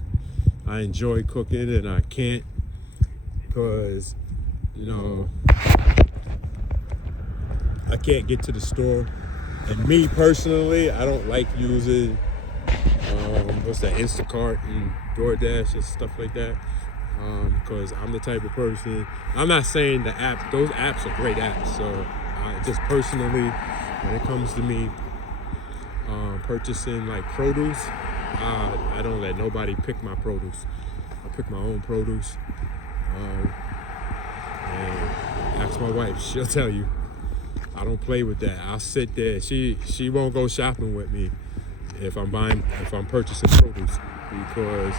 I enjoy cooking and I can't because, I can't get to the store. And me personally, I don't like using, what's that, Instacart and DoorDash and stuff like that. Because I'm the type of person, I'm not saying those apps are great apps. So just personally, when it comes to me purchasing like produce, I don't let nobody pick my produce. I pick my own produce. And ask my wife, she'll tell you. I don't play with that. I'll sit there. She won't go shopping with me if I'm purchasing produce, because,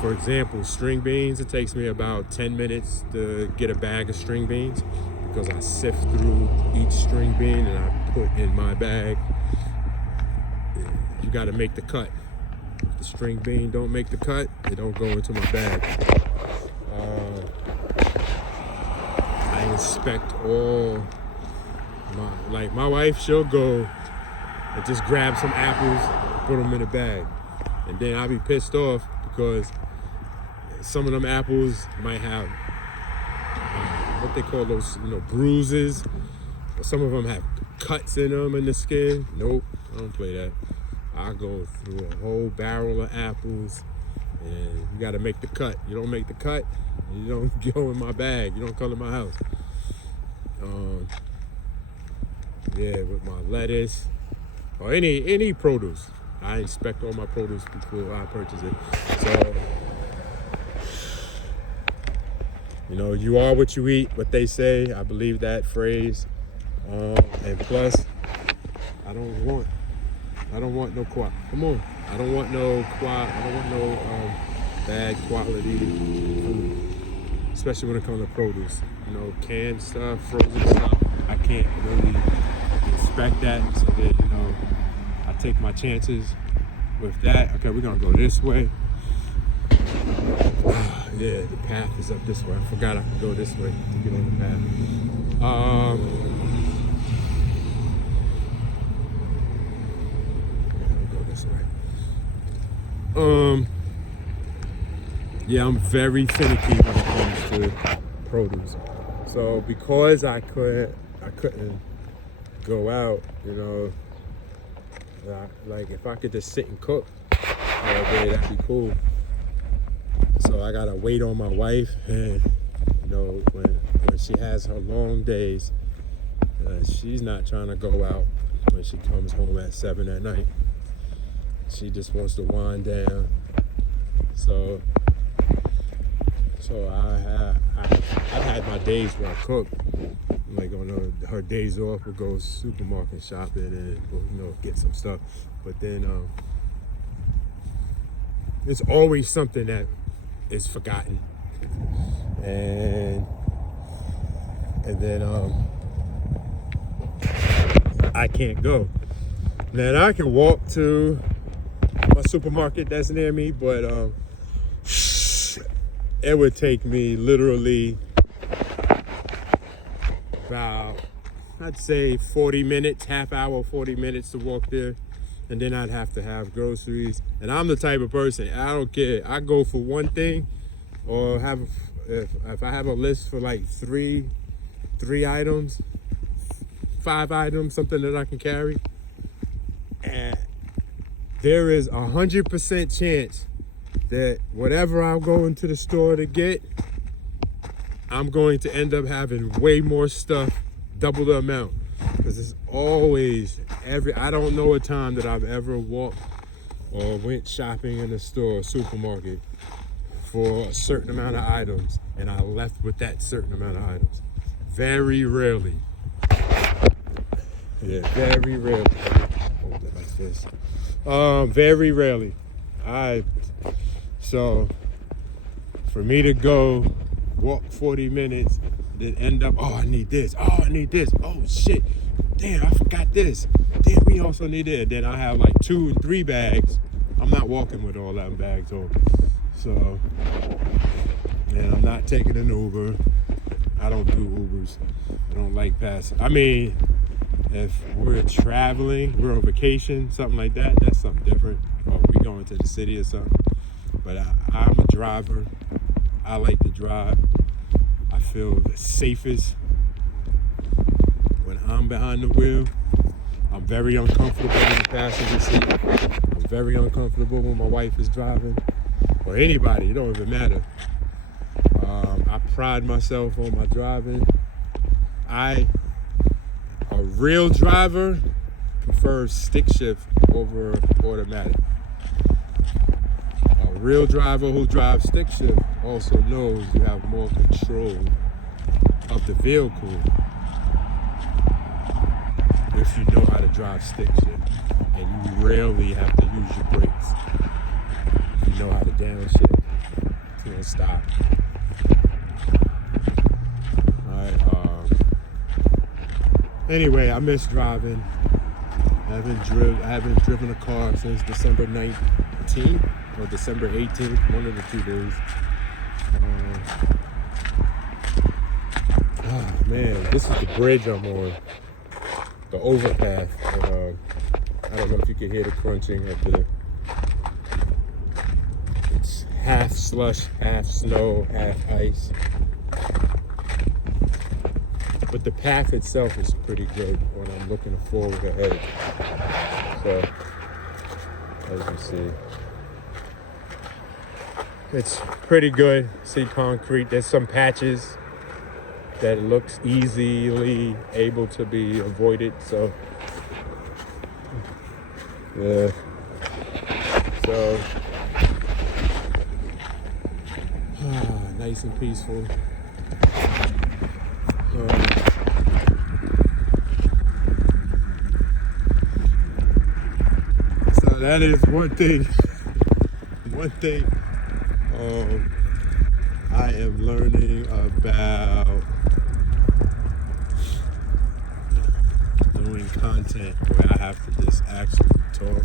for example, string beans, it takes me about 10 minutes to get a bag of string beans because I sift through each string bean and I put in my bag. You got to make the cut. If the string bean don't make the cut, it don't go into my bag. I inspect all my wife, she'll go and just grab some apples, put them in a bag. And then I'll be pissed off because some of them apples might have what they call those, bruises. Or some of them have cuts in them in the skin. Nope, I don't play that. I go through a whole barrel of apples, and you got to make the cut. You don't make the cut, you don't go in my bag. You don't come to my house. Yeah, with my lettuce or any produce, I inspect all my produce before I purchase it. So, you are what you eat, what they say. I believe that phrase. And plus, I don't want no Come on. I don't want no bad quality food, especially when it comes to produce. Canned stuff, frozen stuff. I can't really expect that, so that I take my chances with that. Okay, we're gonna go this way. Yeah, the path is up this way. I forgot I could go this way to get on the path. I'll go this way. Yeah, I'm very finicky when it comes to produce. So because I couldn't go out, you know, like if I could just sit and cook all day, that'd be cool. So I gotta wait on my wife, and you know, when she has her long days, she's not trying to go out when she comes home at 7 at night. She just wants to wind down. So I've had my days where I cook. Like on her days off, we'll go supermarket shopping and we'll, you know, get some stuff. But then it's always something that is forgotten, and then I can't go. Now I can walk to my supermarket that's near me, but it would take me literally about, I'd say 40 minutes, half hour, 40 minutes to walk there. And then I'd have to have groceries. And I'm the type of person, I don't care. I go for one thing, or if I have a list for like three items, 5 items, something that I can carry, and there is 100% chance that whatever I'm going to the store to get, I'm going to end up having way more stuff, double the amount. Because it's always, I don't know a time that I've ever walked or went shopping in a store or supermarket for a certain amount of items and I left with that certain amount of items. Very rarely. Yeah, very rarely. Hold it like this. Very rarely. So for me to go walk 40 minutes, then end up, oh, I need this. Oh, I need this. Oh, shit. Damn, I forgot this. Damn, we also need it. Then I have like 2 and 3 bags. I'm not walking with all that bags on. So, and I'm not taking an Uber. I don't do Ubers. I don't like passing. I mean, if we're traveling, we're on vacation, something like that, that's something different. Or we going to the city or something. But I'm a driver. I like to drive. I feel the safest when I'm behind the wheel. I'm very uncomfortable in the passenger seat. I'm very uncomfortable when my wife is driving, or anybody, it don't even matter. I pride myself on my driving. A real driver prefers stick shift over automatic. A real driver who drives stick shift also knows you have more control of the vehicle if you know how to drive stick shift, and you rarely have to use your brakes. You know how to downshift to stop. Anyway, I miss driving. I haven't driven a car since December 19th or December 18th, one of the 2 days. Oh man, this is the bridge I'm on, the overpass. I don't know if you can hear the crunching of the. It's half slush, half snow, half ice. But the path itself is pretty good when I'm looking forward ahead. So, as you see, it's pretty good. See concrete. There's some patches that looks easily able to be avoided. So, yeah. So, nice and peaceful. So that is one thing I am learning about doing content where I have to just actually talk.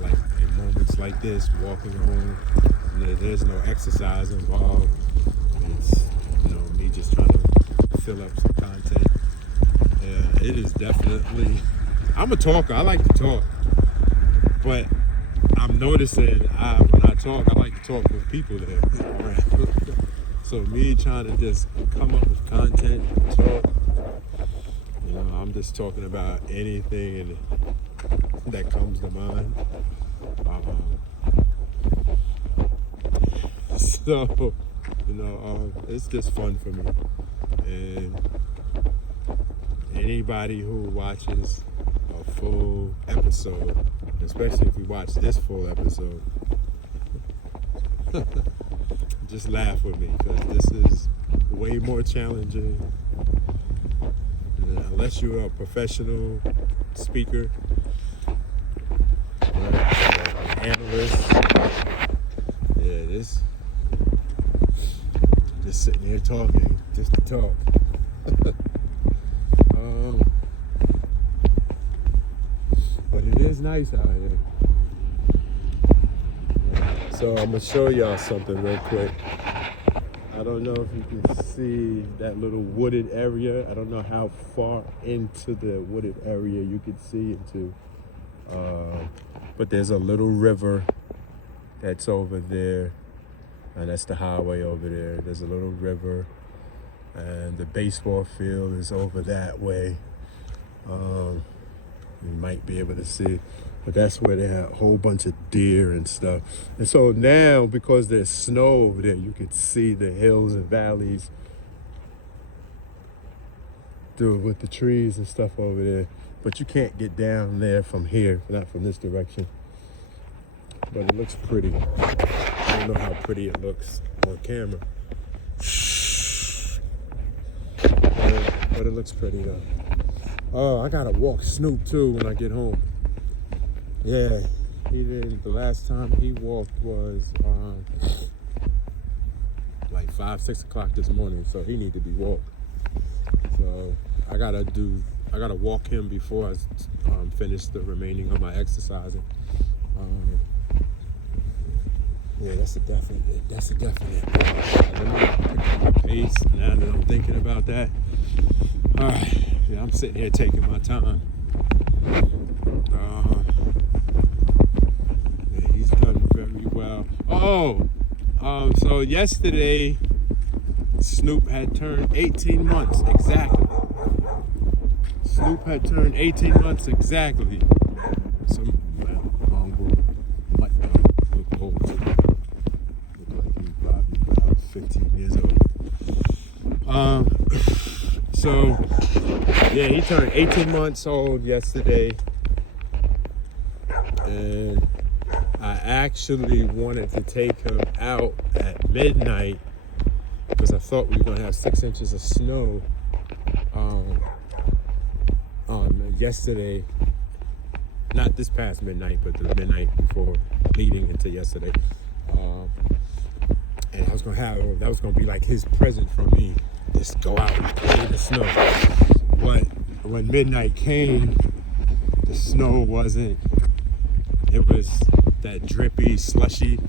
Like in moments like this, walking home, there's no exercise involved. It's me just trying to fill up some content. Yeah, it is definitely I'm a talker. I like to talk. But I'm noticing when I talk, I like to talk with people there. So me trying to just come up with content, talk, I'm just talking about anything that comes to mind. So, it's just fun for me. And anybody who watches a full episode, especially if we watch this full episode, just laugh with me, because this is way more challenging. Unless you're a professional speaker, an analyst, this just sitting here talking just to talk. But it is nice out here. So I'm gonna show y'all something real quick. I don't know if you can see that little wooded area. I don't know how far into the wooded area you can see into. But there's a little river that's over there. And that's the highway over there. There's a little river. And the baseball field is over that way. You might be able to see. But that's where they have a whole bunch of deer and stuff. And so now, because there's snow over there, you can see the hills and valleys with the trees and stuff over there. But you can't get down there from here, not from this direction. But it looks pretty. I don't know how pretty it looks on camera. But it looks pretty though. Oh, I gotta walk Snoop too when I get home. Yeah, the last time he walked was like 5-6 o'clock this morning, so he need to be walked. So I gotta walk him before I finish the remaining of my exercising. Yeah, that's a definite. Let me pick up my pace now that I'm thinking about that. All right, yeah, I'm sitting here taking my time. Yeah, he's done very well. So yesterday, Snoop had turned 18 months exactly. Snoop had turned 18 months exactly. Some long might look old too. Look like he's probably about 15 years old. So yeah, he turned 18 months old yesterday, and I actually wanted to take him out at midnight because I thought we were gonna have 6 inches of snow yesterday. Not this past midnight, but the midnight before, leading into yesterday. And that was gonna be like his present from me. Just go out and play in the snow. But when midnight came, the snow wasn't. It was that drippy, slushy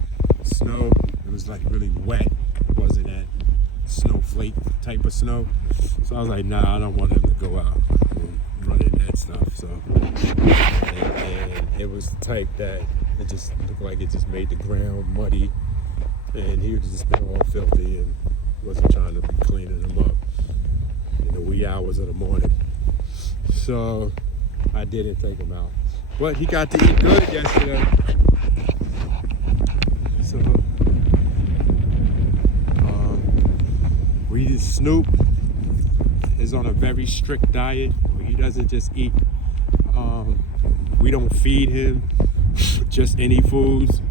snow. It was like really wet. It wasn't that snowflake type of snow. So I was like, nah, I don't want him to go out and run in that stuff. So, and it was the type that it just looked like it just made the ground muddy, and he would just been all filthy and wasn't trying to be cleaning them up in the wee hours of the morning. So I didn't take him out, but he got to eat good yesterday. So Snoop is on a very strict diet. He doesn't just eat. We don't feed him just any foods.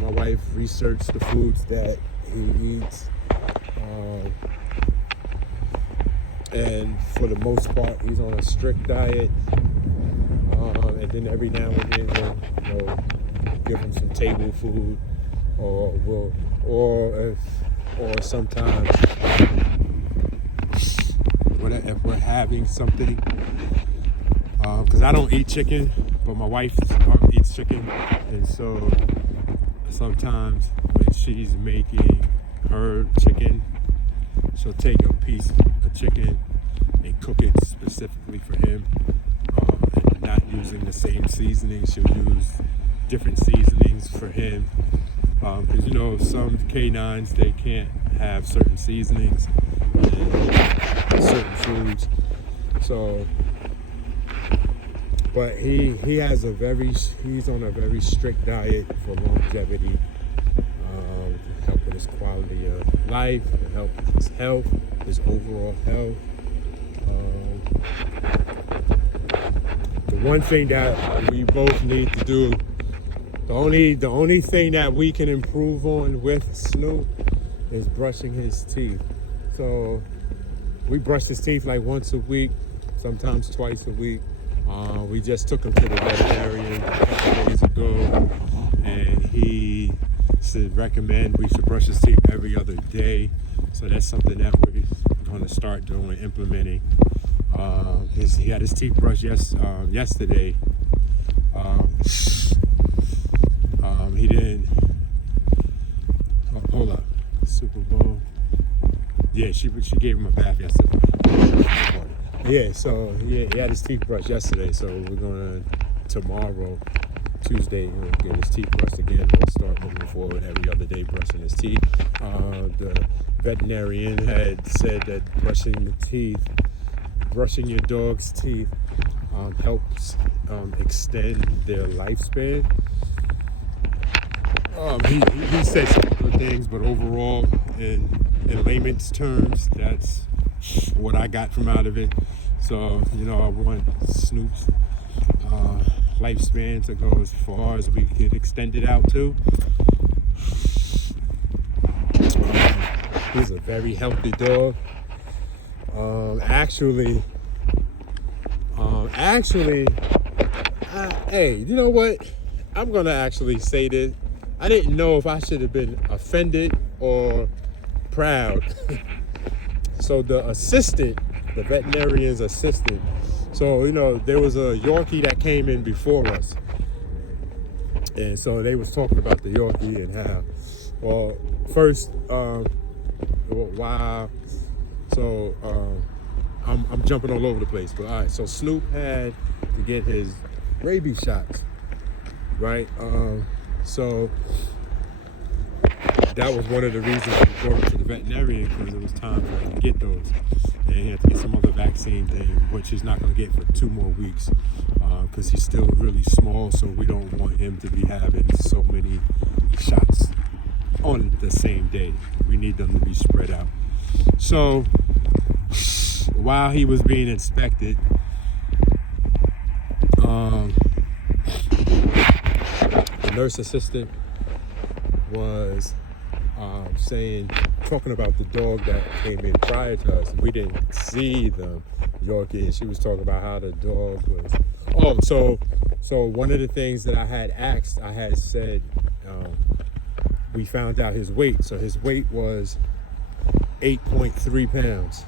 My wife researched the foods that he eats, and for the most part, he's on a strict diet. And then every now and then, we'll give him some table food, or sometimes if we're having something, because I don't eat chicken, but my wife eats chicken, and so sometimes when she's making her chicken, she'll take a piece of chicken and cook it specifically for him, and not using the same seasoning. She'll use different seasonings for him, because you know some canines, they can't have certain seasonings and certain foods. So, but he's on a very strict diet for longevity, to help with his quality of life, to help with his health, his overall health. The one thing that we both need to do, the only thing that we can improve on with Snoop is brushing his teeth. So we brush his teeth like once a week, sometimes twice a week. We just took him to the veterinarian a couple days ago, and he recommend we should brush his teeth every other day. So that's something that we're going to start doing, implementing. He had his teeth brushed yesterday. He didn't. Hold up, Super Bowl. Yeah, she gave him a bath yesterday. Yeah, so he had his teeth brushed yesterday. So we're gonna tomorrow, Tuesday, he'll get his teeth brushed again. We'll start moving forward every other day brushing his teeth. The veterinarian had said that brushing your dog's teeth helps extend their lifespan. He said some good things, but overall, in layman's terms, that's what I got from out of it. So, you know, I want Snoop's lifespan to go as far as we can extend it out to. He's a very healthy dog. Hey, you know what? I'm gonna actually say this. I didn't know if I should have been offended or proud. So the veterinarian's assistant. So, you know, there was a Yorkie that came in before us. And so they was talking about the Yorkie and how, well, first, wow. So, I'm jumping all over the place, but all right. So Snoop had to get his rabies shots, right? So that was one of the reasons we brought him to the veterinarian, because it was time for him to get those. And he had to get some other vaccine thing, which he's not going to get for 2 more weeks, because he's still really small. So we don't want him to be having so many shots on the same day. We need them to be spread out. So while he was being inspected, the nurse assistant was talking about the dog that came in prior to us. We didn't see the Yorkie, and she was talking about how the dog was. So one of the things that I had said, we found out his weight. So his weight was 8.3 pounds.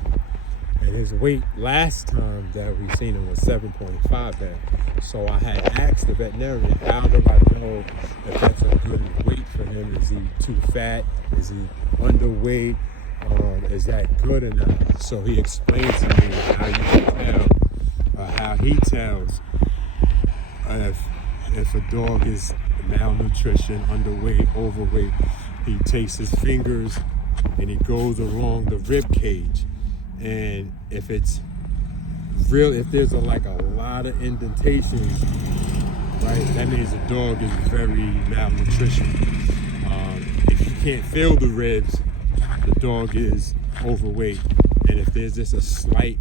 And his weight last time that we seen him was 7.5 pounds. So I had asked the veterinarian, how do I know if that's a good weight for him? Is he too fat? Is he underweight? Is that good enough? So he explained to me how you can tell, how he tells if a dog is malnutrition, underweight, overweight. He takes his fingers and he goes along the rib cage. And if it's real, if there's a lot of indentations, right, that means the dog is very malnutrition. If you can't feel the ribs, the dog is overweight. And if there's just a slight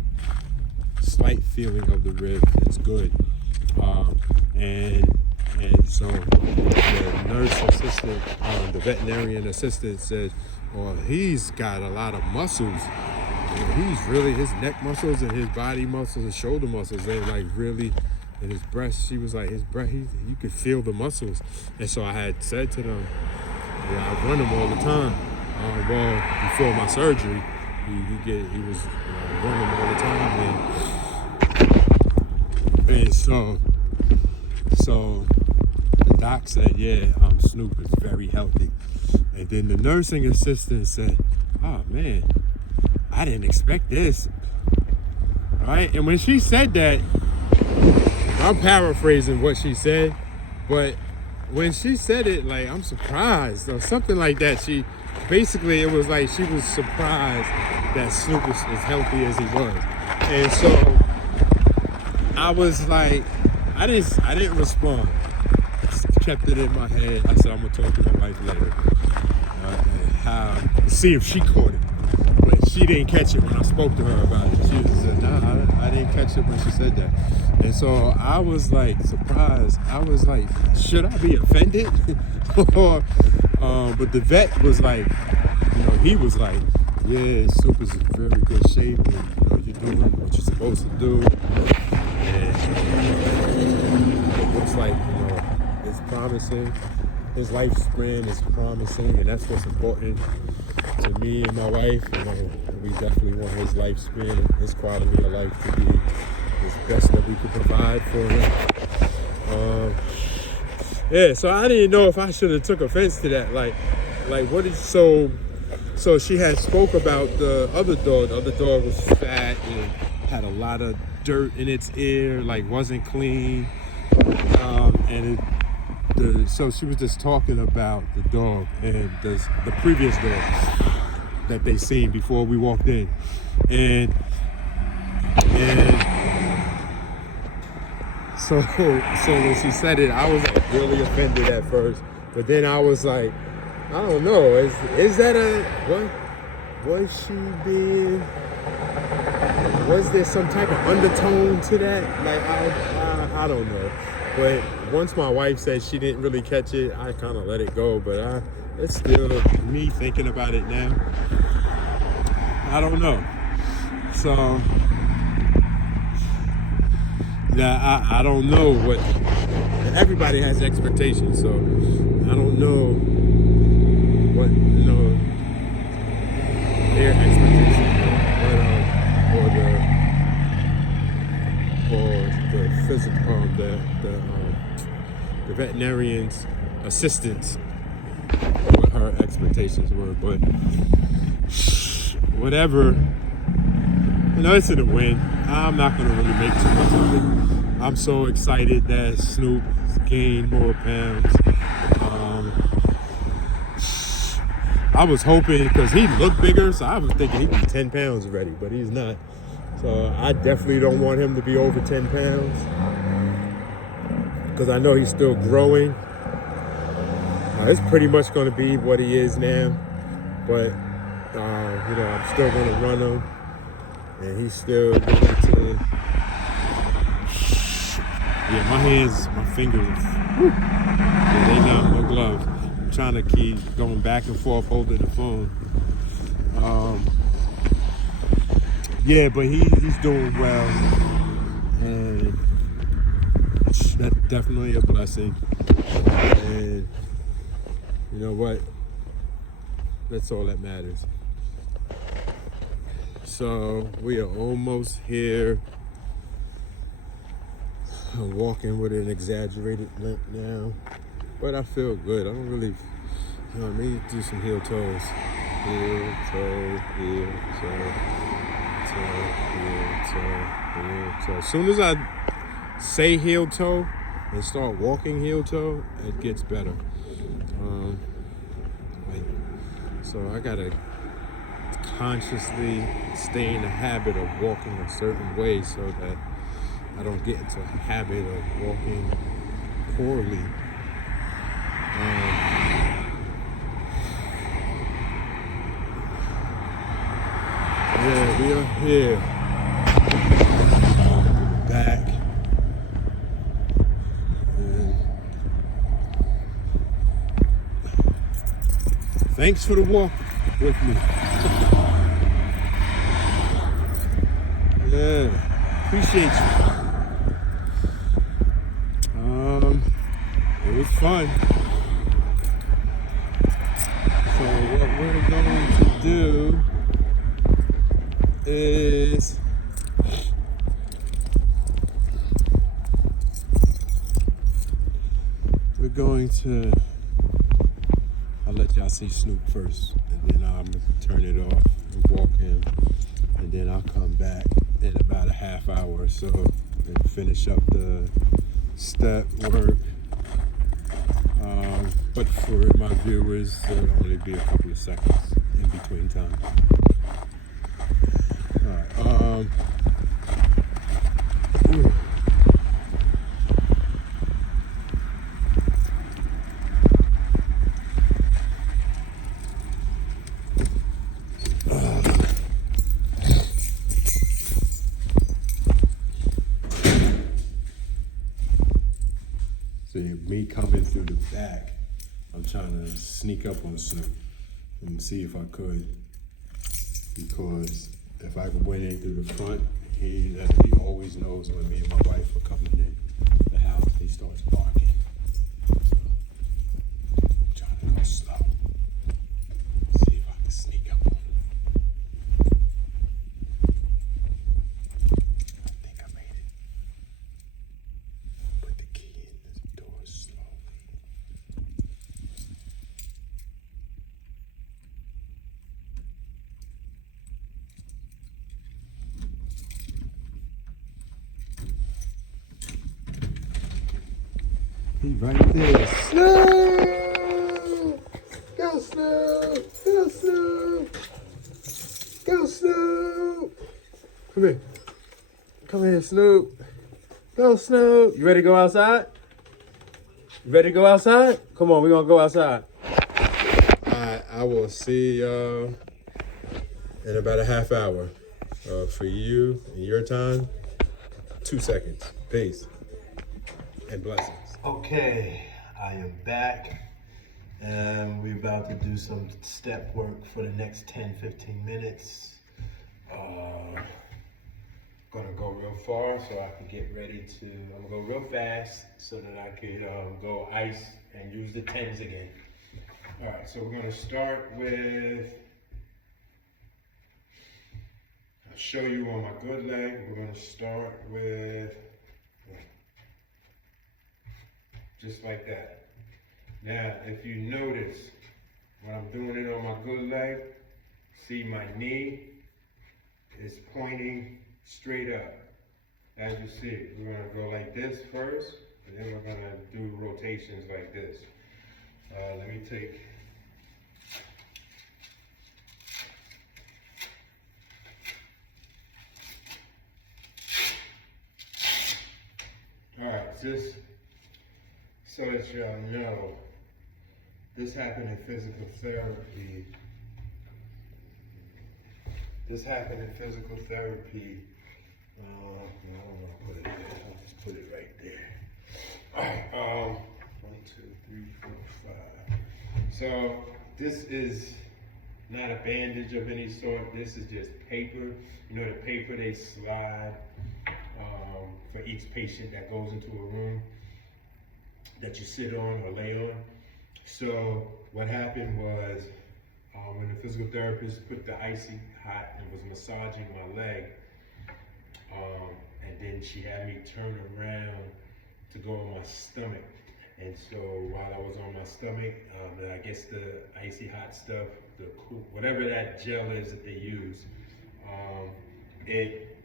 feeling of the ribs, it's good. And so the nurse assistant, the veterinarian assistant said, well, he's got a lot of muscles. He's really, his neck muscles and his body muscles and shoulder muscles, they're like really, and his breast, she was like, his breast, you could feel the muscles. And so I had said to them, yeah, I run him all the time. Well, before my surgery, he was running all the time. And so the doc said, yeah, Snoop is very healthy. And then the nursing assistant said, oh man, I didn't expect this. Right? And when she said that, I'm paraphrasing what she said, but when she said it, like, I'm surprised or something like that. Basically, it was like she was surprised that Snoop was as healthy as he was. And so I was like, I didn't respond. Kept it in my head. I said, I'm gonna talk to my wife later. See if she caught it. But she didn't catch it when I spoke to her about it. She said, nah, I didn't catch it when she said that. And so I was like surprised. I was like, should I be offended? Or, but the vet was like, he was like, yeah, Soup is in very good shape, and you're doing what you're supposed to do. And it looks like, it's promising. His lifespan is promising, and that's what's important to me and my wife. We definitely want his lifespan and his quality of life to be as best that we could provide for him. So I didn't know if I should have took offense to that. Like what is so she had spoke about the other dog. The other dog was fat and had a lot of dirt in its ear, like wasn't clean, so she was just talking about the dog and the previous dog that they seen before we walked in, and so when she said it, I was like really offended at first, but then I was like, I don't know, is that what was she being? Was there some type of undertone to that? Like I don't know. But once my wife said she didn't really catch it, I kind of let it go. But it's still me thinking about it now. I don't know. So, yeah, I don't know what. Everybody has expectations, so I don't know what their expectations or the physical, the veterinarian's assistants, what her expectations were, but whatever, it's in a win. I'm not gonna really make too much of it. I'm so excited that Snoop gained more pounds. I was hoping, because he looked bigger, so I was thinking he'd be 10 pounds already, but he's not. So I definitely don't want him to be over 10 pounds because I know he's still growing. It's pretty much going to be what he is now, but I'm still going to run him, and he's still going to. Yeah, my fingers, they not no gloves. I'm trying to keep going back and forth holding the phone. Yeah, but he's doing well, and that's definitely a blessing. And you know what? That's all that matters. So we are almost here. I'm walking with an exaggerated limp now, but I feel good. I don't really, I need to do some heel toes. Heel toe, heel toe. So as soon as I say heel toe and start walking heel toe, it gets better. So I gotta consciously stay in the habit of walking a certain way so that I don't get into a habit of walking poorly. Yeah, we are here. Back. And thanks for the walk with me. Yeah, appreciate you. It was fun. So what we're going to do is we're going to, I'll let y'all see Snoop first, and then I'm gonna turn it off and walk him, and then I'll come back in about a half hour or so and finish up the step work. But for my viewers, there'll only be a couple of seconds in between time. All right. Ooh. See, me coming through the back, I'm trying to sneak up on Snoop and see if I could. Because if I went in through the front, he always knows when me and my wife are coming in the house, he starts barking. I'm trying to go slow. See if I can sneak up on him. I think I made it. Put the key in the door slowly. He right there. Snoop! Go Snoop! Go Snoop! Go Snoop! Come here. Come here, Snoop. Go Snoop. You ready to go outside? You ready to go outside? Come on, we're gonna go outside. Alright, I will see y'all in about a half hour. For you and your time, 2 seconds. Peace and blessings. Okay, I am back and we're about to do some step work for the next 10-15 minutes. Gonna go real far so I can get ready to, I'm gonna go real fast so that I could go ice and use the 10s again. All right, so we're gonna start with, I'll show you on my good leg. We're gonna start with, just like that. Now, if you notice, when I'm doing it on my good leg, see my knee is pointing straight up. As you see, we're gonna go like this first, and then we're gonna do rotations like this. Let me take, all right, just so that y'all know, this happened in physical therapy. This happened in physical therapy. I don't want to put it there. I'll just put it right there. All right. 1, 2, 3, 4, 5. So this is not a bandage of any sort. This is just paper. You know the paper they slide for each patient that goes into a room that you sit on or lay on. So what happened was when the physical therapist put the icy hot and was massaging my leg, and then she had me turn around to go on my stomach. And so while I was on my stomach, I guess the icy hot stuff, the cool, whatever that gel is that they use, it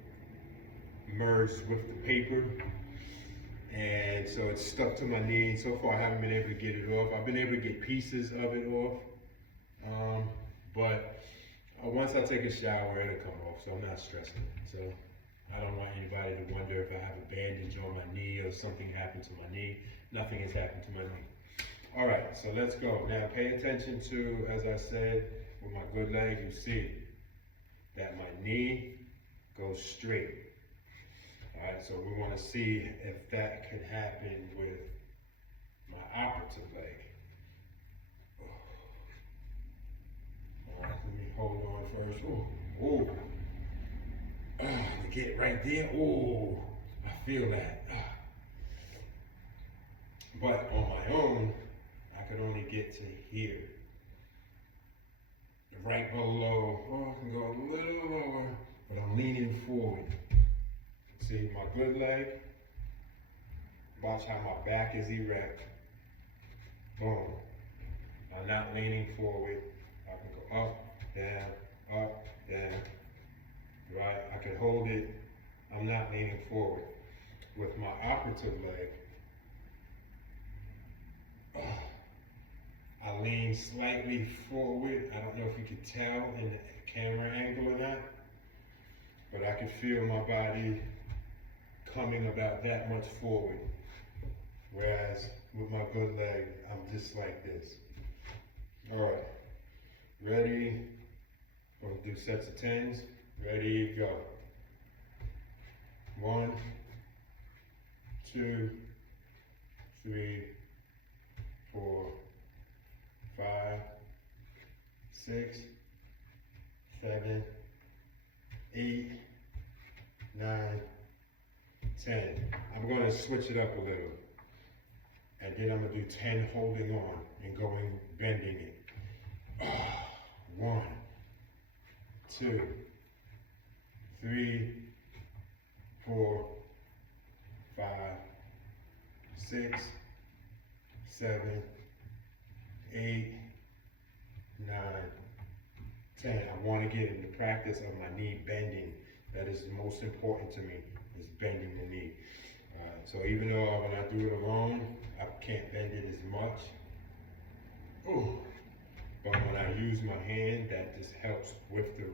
merged with the paper. And so it's stuck to my knee. So far I haven't been able to get it off. I've been able to get pieces of it off. But once I take a shower, it'll come off, so I'm not stressing. So I don't want anybody to wonder if I have a bandage on my knee or something happened to my knee. Nothing has happened to my knee. All right, so let's go. Now pay attention to, as I said, with my good leg, you see that my knee goes straight. All right, so we want to see if that could happen with my operative leg. All right, let me hold on first. Ooh, ooh. Get it right there. Ooh, I feel that. But on my own, I could only get to here. Right below. Oh, I can go a little lower, but I'm leaning forward. See my good leg? Watch how my back is erect. Boom. I'm not leaning forward. I can go up, down, right? I can hold it I'm not leaning forward. With my operative leg, I lean slightly forward. I don't know if you can tell in the camera angle or not, but I can feel my body coming about that much forward. Whereas with my good leg, I'm just like this. All right, ready? We're gonna do sets of 10s. Ready, go. 1, 2, 3, 4, 5, 6, 7, 8, 9, 10. I'm going to switch it up a little. And then I'm going to do 10 holding on and going, bending it. 1, 2, 3, 4, 5, 6, 7, 8, 9, 10. I want to get into practice of my knee bending. That is the most important to me, is bending the knee. So even though when I do it alone, I can't bend it as much. Ooh. But when I use my hand, that just helps with the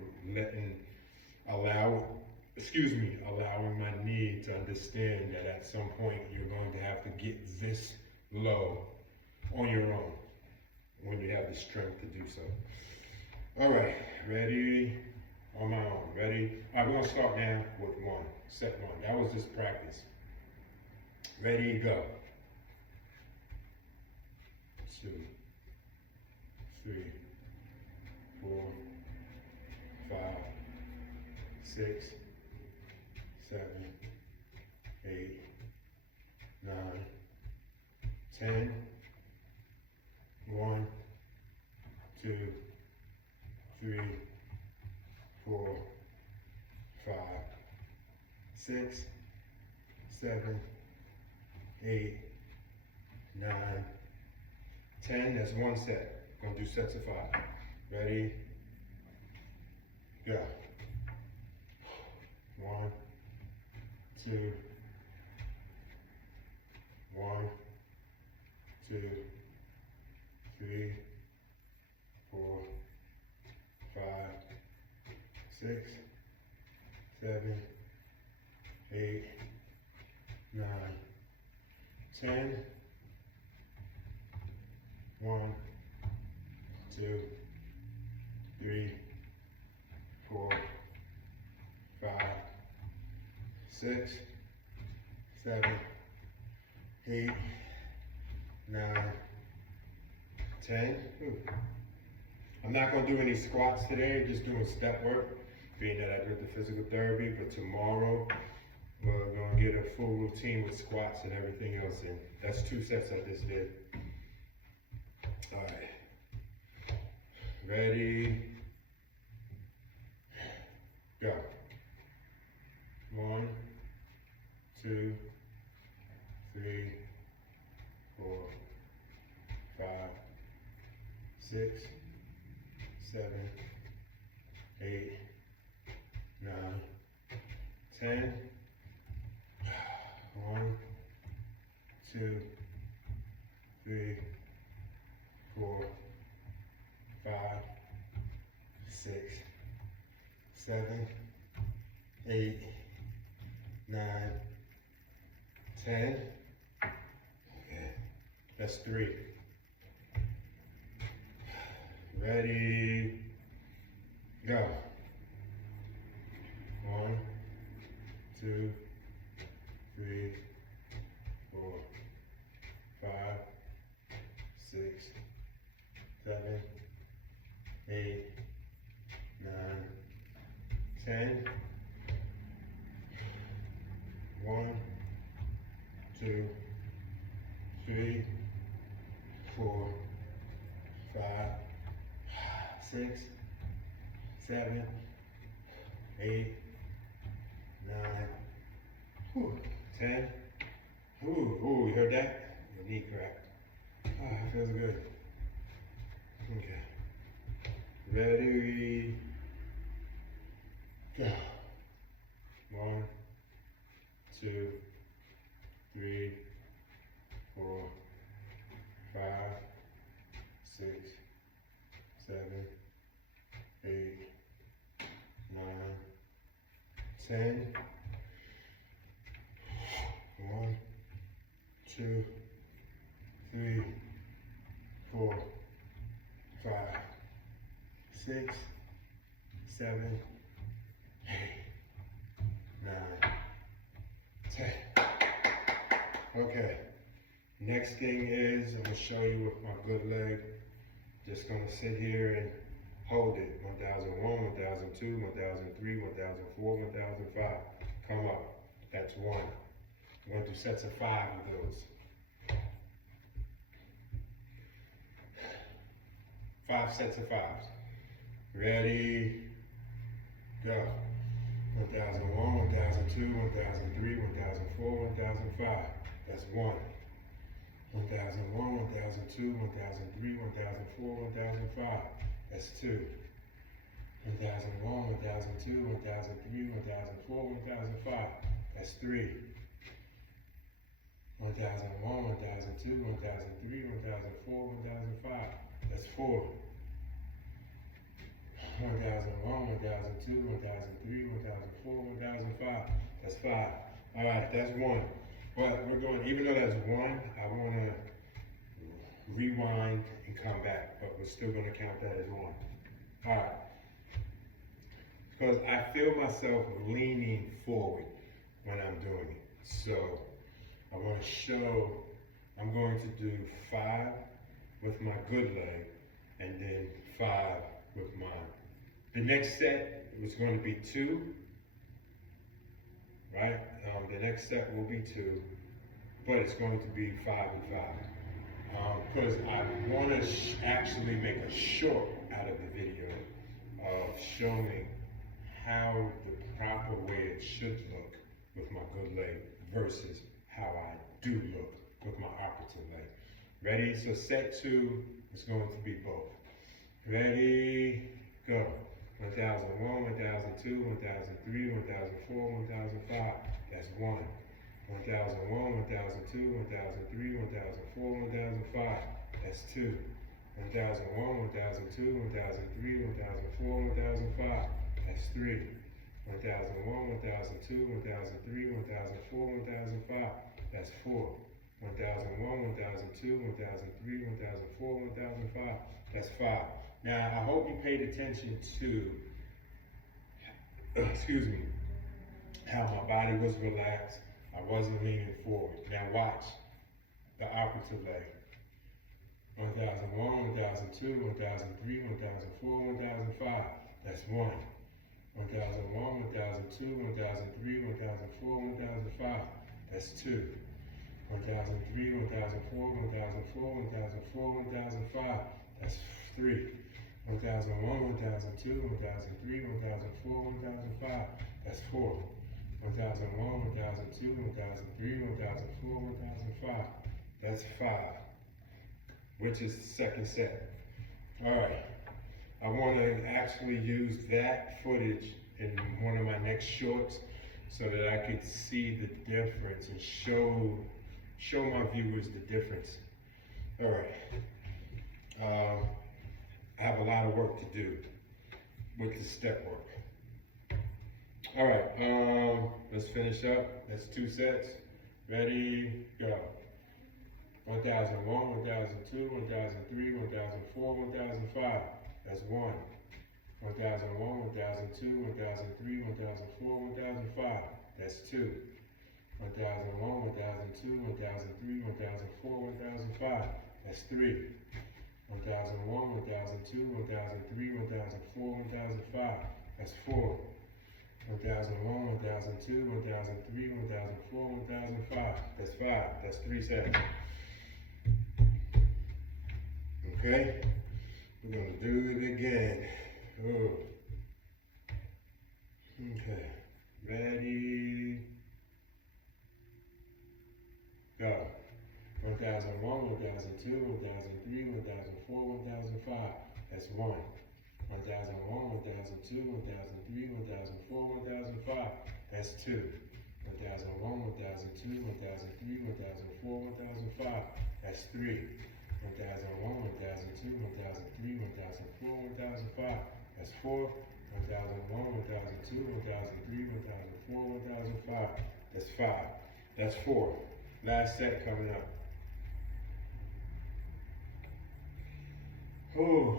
allowing my knee to understand that at some point you're going to have to get this low on your own when you have the strength to do so. All right, ready? On my own, ready? All right, we're gonna start now with 1, set 1. That was just practice. Ready, go. 2, 3, 4, 5, 6, 7, 8, 9, 10. 1, 2, 3, 4, 5, 6, 7, 8, 9, 10. That's 1 set. Gonna do sets of 5. Ready? Go. 1, 2, 1, 2, 3, 4, 5, 6, 7, 8, 9, 10. 1, 2, 3, 4, 5, 6, 7, 8, 9, 10. I'm not going to do any squats today, just doing step work, being that I did the physical therapy, but tomorrow we're going to get a full routine with squats and everything else in. That's 2 sets I just did. All right. Ready? Go. 1, 2, 3, 4, 5, 6, 7, 8, 9, 10. 1, 2, 3, 4, 5, 6, 7, 8, 9, 10. Okay, that's 3. Ready, go. 1, 2, 3, 4, 5, 6, 7, 8, 9, 10. 1, 2, 3, 4, 5, 6, 7, 8, 9, 10. Ooh, you heard that? Your knee cracked. It feels good. Okay. Ready? Go. 1, 2, 3, 4, 5, 6, 7, 8, 9, 10. 1, 2, 3, 4, 5, 6, 7, 8, 9, 10. Okay. Next thing is I'm gonna show you with my good leg. Just gonna sit here and hold it. 1001, 1002, 1003, 1004, 1005. Come up. That's 1. We're gonna do sets of 5 of those. 5 sets of 5s. Ready, go. 1001, 1002, 1003, 1004, 1005. That's 1. 1001, 1002, 1003, 1004, 1005. That's 2. 1001, 1002, 1003, 1004, 1005. That's 3. 1001, 1002, 1003, 1004, 1005. That's 4. 1001, 1002, 1003, 1004, 1005. That's 5. All right, that's 1. But we're going, even though that's 1, I want to rewind and come back, but we're still going to count that as 1. All right. Because I feel myself leaning forward when I'm doing it. So I want to show, I'm going to do 5 with my good leg and then 5 with mine. The next set is going to be 2, right? The next set will be 2, but it's going to be 5 and 5. Because I want to actually make a short out of the video of showing how the proper way it should look with my good leg versus how I do look with my opposite leg. Ready? So set 2 is going to be both. Ready, go. 1001, 1002, 1003, 1004, 1005. That's 1. 1001, 1002, 1003, 1004, 1005. That's 2. 1001, 1002, 1003, 1004, 1005. That's 3. 1001, 1002, 1003, 1004, 1005. That's 4. 1001, 1002, 1003, 1004, 1005. That's 5. Now, I hope you paid attention to, excuse me, how my body was relaxed. I wasn't leaning forward. Now watch the opposite leg. 1001, 1002, 1003, 1004, 1005. That's 1. 1001, 1002, 1003, 1004, 1005. That's 2. 1003, 1004, 1004, 1004, 1005. That's 3. 1001, 1002, 1003, 1004, 1005. That's 4. 1001, 1002, 1003, 1004, 1005. That's 5, which is the second set. All right. I want to actually use that footage in one of my next shorts so that I could see the difference and show my viewers the difference. All right. I have a lot of work to do with the step work. All right, let's finish up. That's 2 sets. Ready, go. 1001, 1002, 1003, 1004, 1005. That's 1. 1001, 1002, 1003, 1004, 1005. That's 2. 1001, 1002, 1003, 1004, 1005. That's 3. 1001, 1002, 1003, 1004, 1005. That's 4. 1001, 1002, 1003, 1004, 1005. That's 5. That's 3 sets. Okay? We're going to do it again. Oh. Okay. Ready? Go. 1001, 1002, 1003, 1004, 1005. That's 1. 1001, 1002, 1003, 1004, 1005. That's 2. 1001, 1002, 1003, 1004, 1005. That's 3. 1001, 1002, 1003, 1004, 1005. That's 4. 1001, 1002, 1003, 1004, 1005. That's 5. That's 4. Last set coming up. Oh,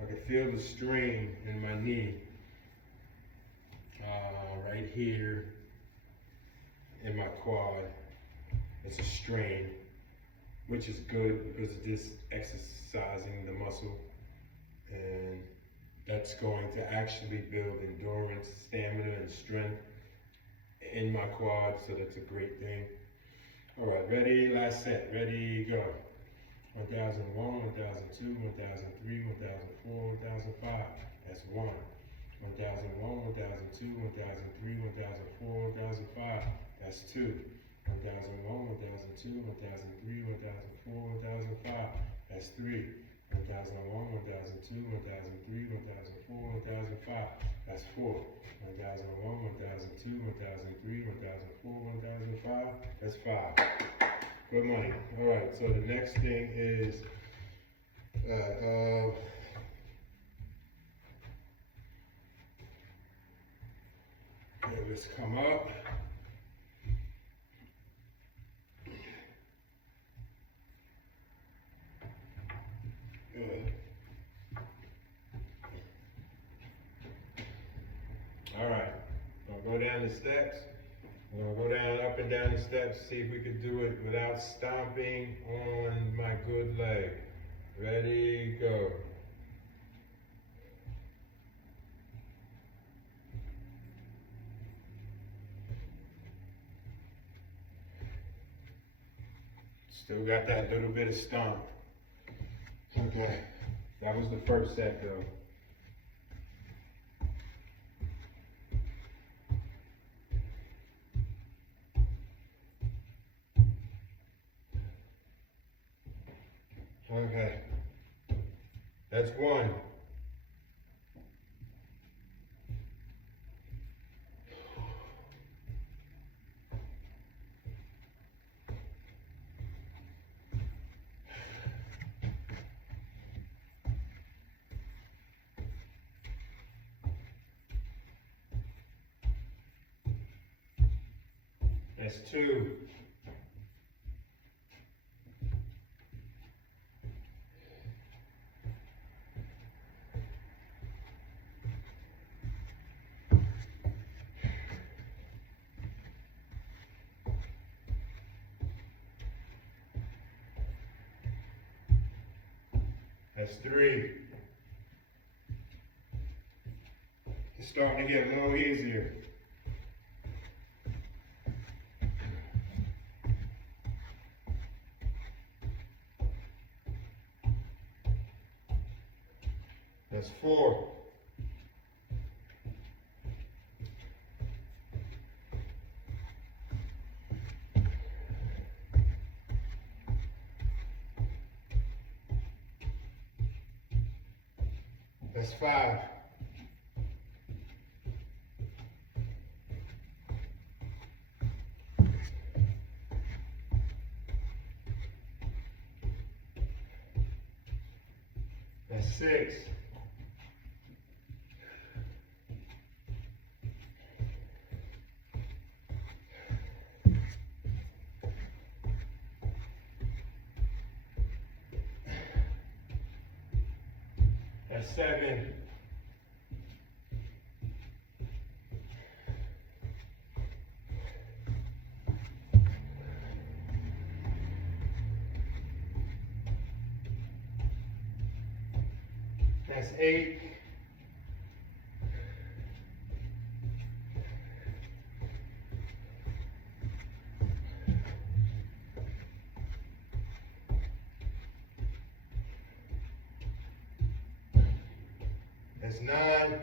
I can feel the strain in my knee. Right here in my quad. It's a strain, which is good because of this exercising the muscle, and that's going to actually build endurance, stamina, and strength in my quad, so that's a great thing. All right, ready, last set, ready, go. 1001, 1002, 1003, 1004, 1005, that's 1. 1001, 1002, 1003, 1004, 1005, that's 2. 1001, 1002, 1003, 1004, 1005, that's 3. 1001, 1002, 1003, 1004, 1005, that's 4. 1001, 1002, 1003, 1004, 1005, that's 5. Good money. All right, so the next thing is, okay, let's come up. Good. All right, I'll go down the steps. We're gonna go down, up and down the steps, see if we can do it without stomping on my good leg. Ready, go. Still got that little bit of stomp. Okay, that was the first set though. Okay, that's 1. That's 2. That's 3. It's starting to get a little easier. That's 4. That's 5. That's 6. That's 7. That's 8. That's 9.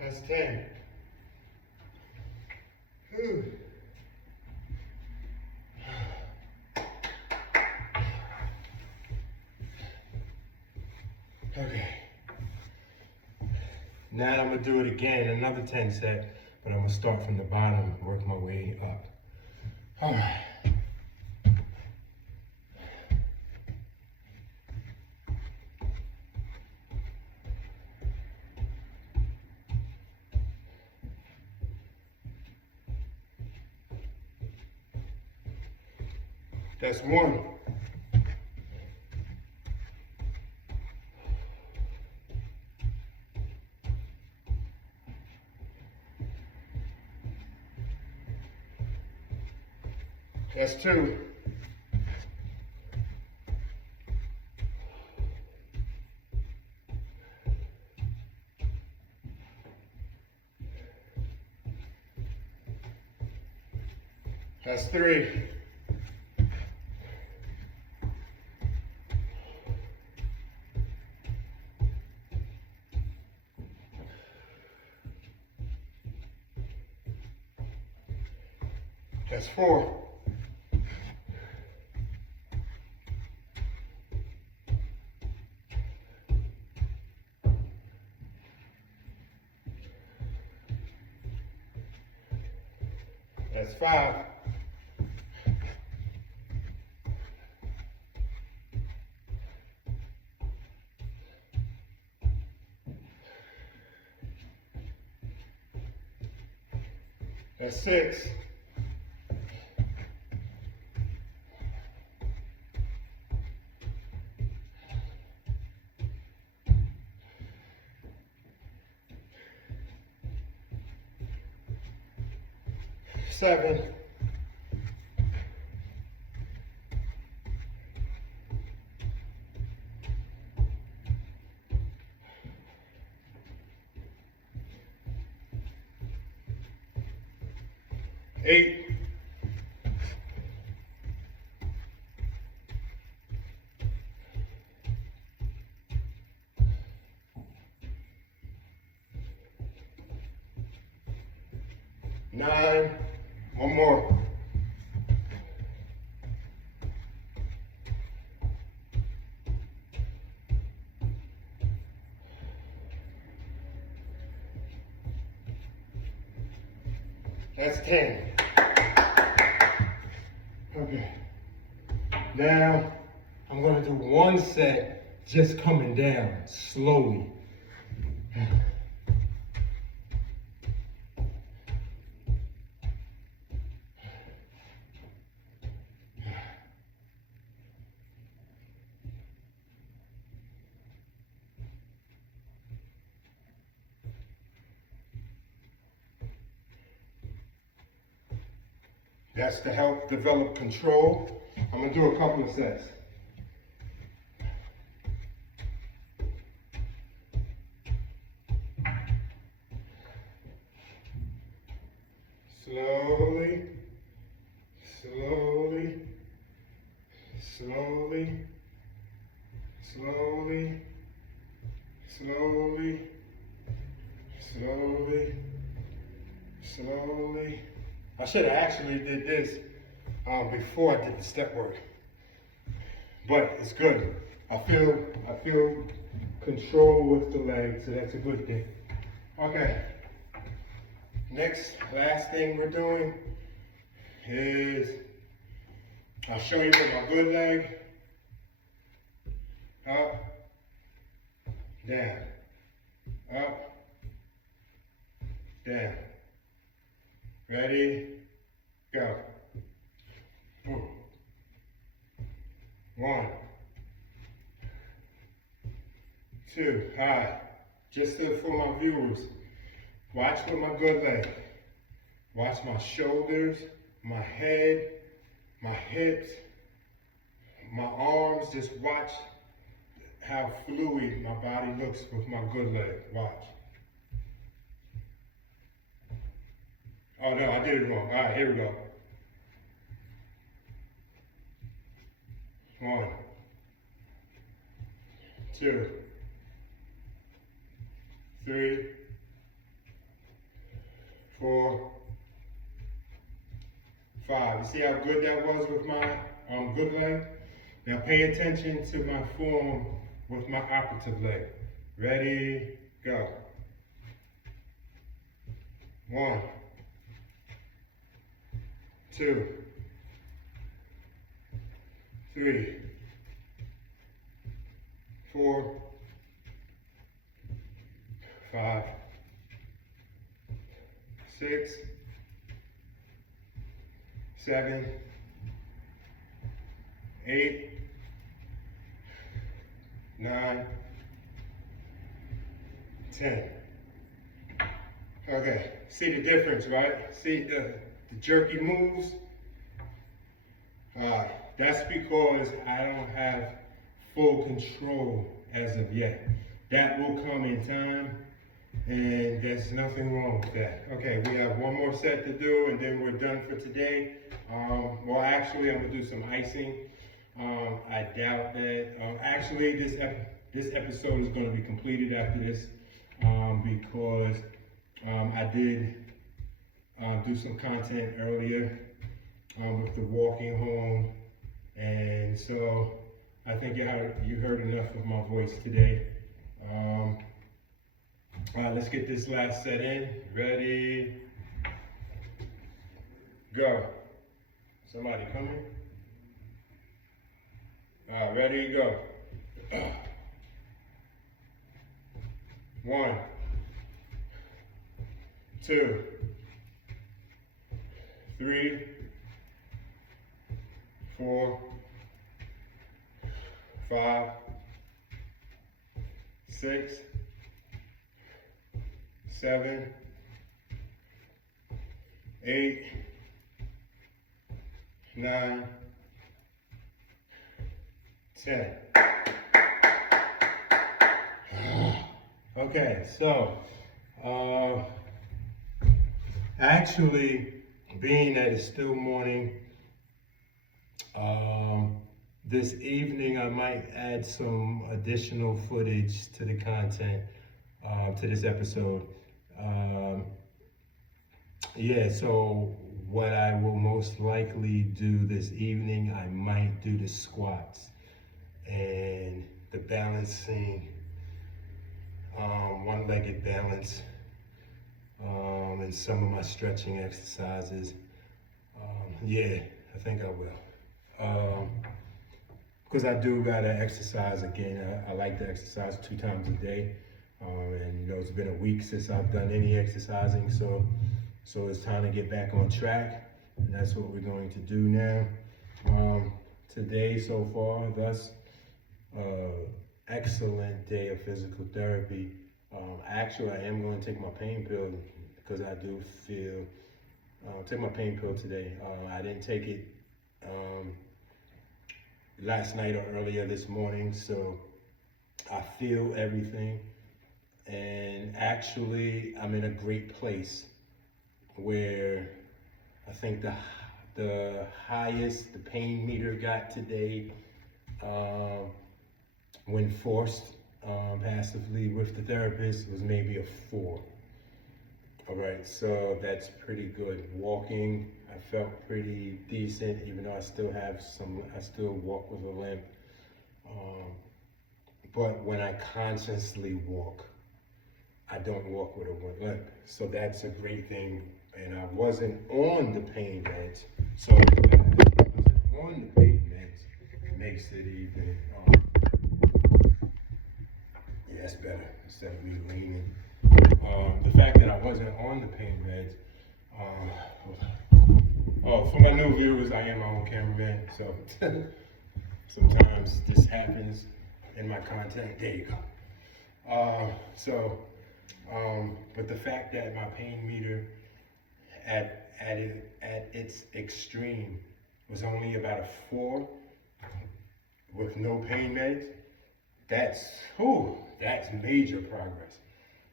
That's 10. Whew. Now I'm gonna do it again, another 10 set, but I'm gonna start from the bottom, work my way up. All right. That's one. That's two. That's three. That's four. That's five. That's six. Seven. Eight. Nine. One more. That's 10. Okay. Now, I'm gonna do one set just coming down slowly. That's to help develop control. I'm gonna do a couple of sets. Slowly, slowly, slowly, slowly, slowly, slowly, slowly. I should have actually did this before I did the step work, but it's good. I feel control with the leg, so that's a good thing. Okay. Next, last thing we're doing is I'll show you with my good leg. Up, down, up, down. Ready, go. Boom. 1, 2, high. Just for my viewers, watch with my good leg. Watch my shoulders, my head, my hips, my arms. Just watch how fluid my body looks with my good leg. Watch. Oh no, I did it wrong. All right, here we go. 1, 2, 3, 4, 5. You see how good that was with my good leg? Now pay attention to my form with my operative leg. Ready, go. 1, 2, 3, 4, 5, 6, 7, 8, 9, 10. Okay, see the difference, right? See the jerky moves? That's because I don't have full control as of yet. That will come in time, and there's nothing wrong with that. Okay, we have one more set to do, and then we're done for today. Well, actually, I'm gonna do some icing. I doubt that. Actually, this episode is gonna be completed after this, because I did do some content earlier with the walking home, and so I think you heard enough of my voice today. All right, let's get this last set in. Ready? Go. Somebody coming? All right, ready? Go. 1, 2, 3, 4, 5, 6, 7, 8, 9, 10. Okay, so actually, being that it's still morning, this evening I might add some additional footage to the content, to this episode. Yeah, so what I will most likely do this evening, I might do the squats and the balancing, one-legged balance, and some of my stretching exercises. Yeah, I think I will. Because I do gotta exercise again. I like to exercise 2 times a day. And you know, it's been a week since I've done any exercising, so it's time to get back on track, and that's what we're going to do now. Today so far, thus, excellent day of physical therapy. Actually, I am going to take my pain pill because I do feel, take my pain pill today. I didn't take it last night or earlier this morning, so I feel everything. And actually, I'm in a great place where I think the highest the pain meter got today, when forced passively with the therapist, was maybe a 4. All right, so that's pretty good. Walking, I felt pretty decent, even though I still walk with a limp. But when I consciously walk, I don't walk with a limp. So that's a great thing. And I wasn't on the pain meds. So the fact that I wasn't on the pain meds makes it even, yeah, that's better instead of me leaning. The fact that I wasn't on the pain meds, for my new viewers, I am my own cameraman, so sometimes this happens in my content. There you go. But the fact that my pain meter at its extreme was only about a 4 with no pain meds, that's major progress.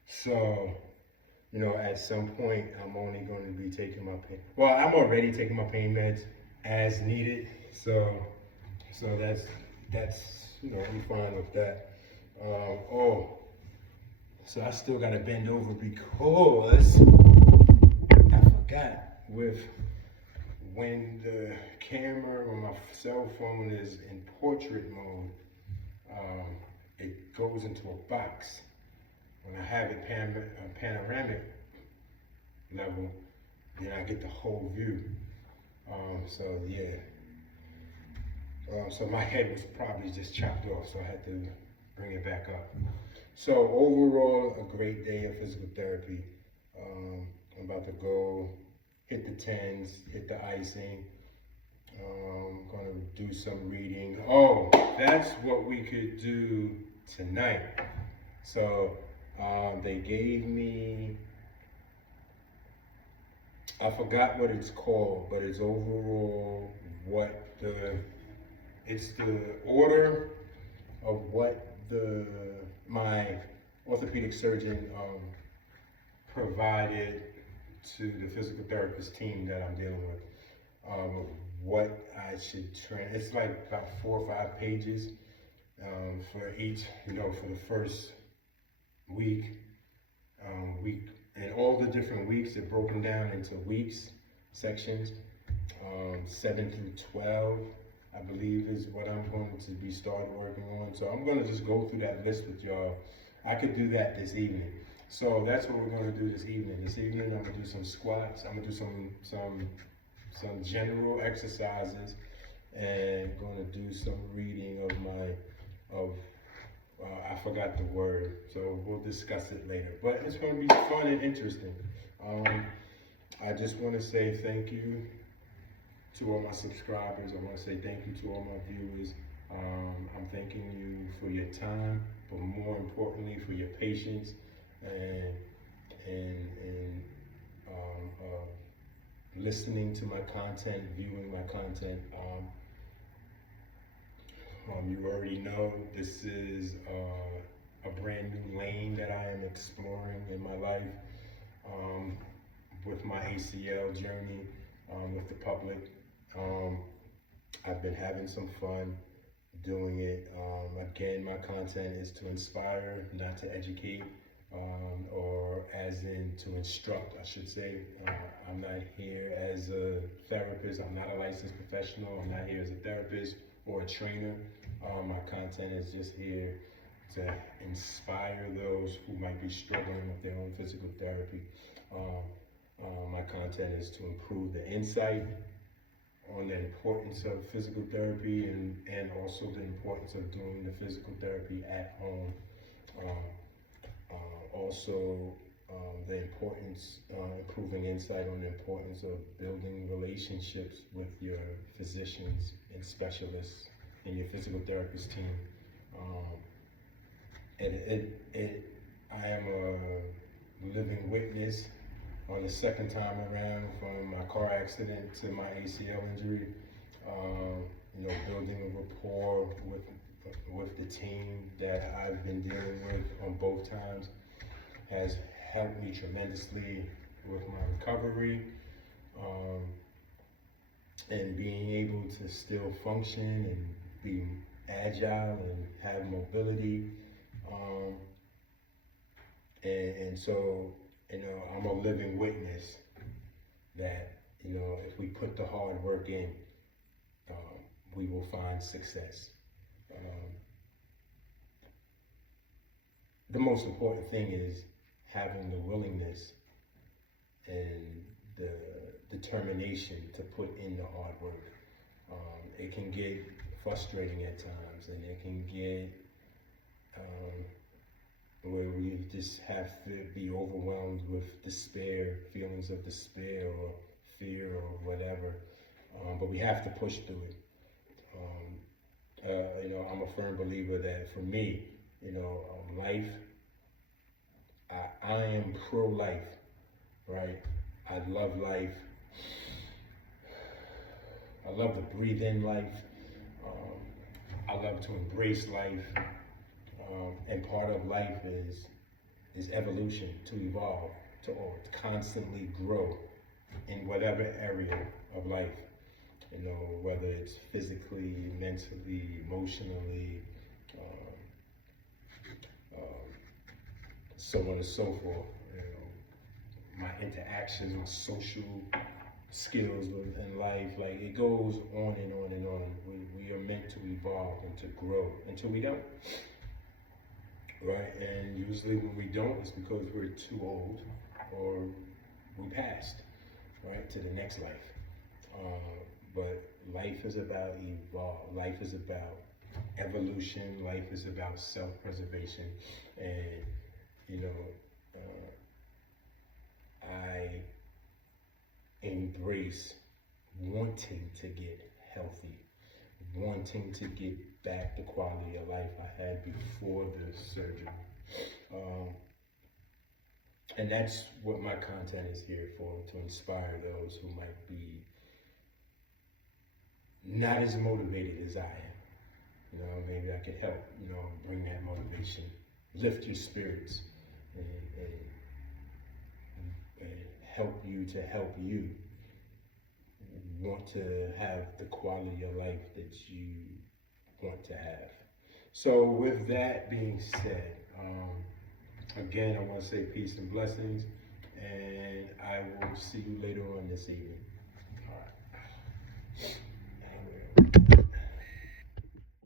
So, you know, at some point, I'm only going to be taking my pain. Well, I'm already taking my pain meds as needed. So that's you know, I'm fine with that. So I still got to bend over because I forgot when the camera or my cell phone is in portrait mode, it goes into a box. When I have it panoramic, level, then I get the whole view. So yeah. So my head was probably just chopped off, so I had to bring it back up. So overall, a great day of physical therapy. I'm about to go hit the tens, hit the icing. Gonna do some reading. Oh, that's what we could do tonight. So they gave me, I forgot what it's called, but it's overall it's the order of what my orthopedic surgeon provided to the physical therapist team that I'm dealing with. What I should train. It's like about 4 or 5 pages for each, for the first week, and all the different weeks are broken down into weeks, sections, 7 through 12, I believe is what I'm going to be started working on. So I'm going to just go through that list with y'all. I could do that this evening. So that's what we're going to do this evening. This evening I'm going to do some squats. I'm going to do some general exercises, and going to do some reading of I forgot the word, so we'll discuss it later. But it's going to be fun and interesting. I just want to say thank you to all my subscribers. I want to say thank you to all my viewers. I'm thanking you for your time, but more importantly for your patience and listening to my content, viewing my content. You already know this is a brand new lane that I am exploring in my life with my ACL journey with the public. I've been having some fun doing it. Again, my content is to inspire, not to educate, or as in to instruct, I should say. I'm not here as a therapist. I'm not a licensed professional. I'm not here as a therapist or a trainer. My content is just here to inspire those who might be struggling with their own physical therapy. My content is to improve the insight on the importance of physical therapy and also the importance of doing the physical therapy at home. Also, the importance, improving insight on the importance of building relationships with your physicians and specialists and your physical therapist team. I am a living witness on the second time around from my car accident to my ACL injury. Building a rapport with the team that I've been dealing with on both times has helped me tremendously with my recovery, and being able to still function and be agile and have mobility. And so, I'm a living witness that, if we put the hard work in, we will find success. The most important thing is having the willingness and the determination to put in the hard work. It can get frustrating at times, and it can get where we just have to be overwhelmed with despair, feelings of despair or fear or whatever. But we have to push through it. I'm a firm believer that for me, life, I am pro-life, right? I love life. I love to breathe in life. I love to embrace life. And part of life is evolution, to evolve, to constantly grow in whatever area of life. Whether it's physically, mentally, emotionally, so on and so forth. My interactions, my social skills in life, like it goes on and on and on. We are meant to evolve and to grow until we don't. Right? And usually when we don't, it's because we're too old or we passed, right, to the next life. But life is about evolve. Life is about evolution. Life is about self-preservation. And, you know, I embrace wanting to get healthy, wanting to get back the quality of life I had before the surgery. And that's what my content is here for, to inspire those who might be not as motivated as I am. You know, maybe I could help, you know, bring that motivation, lift your spirits, and help you to help you want to have the quality of life that you want to have. So with that being said, again, I want to say peace and blessings, and I will see you later on this evening.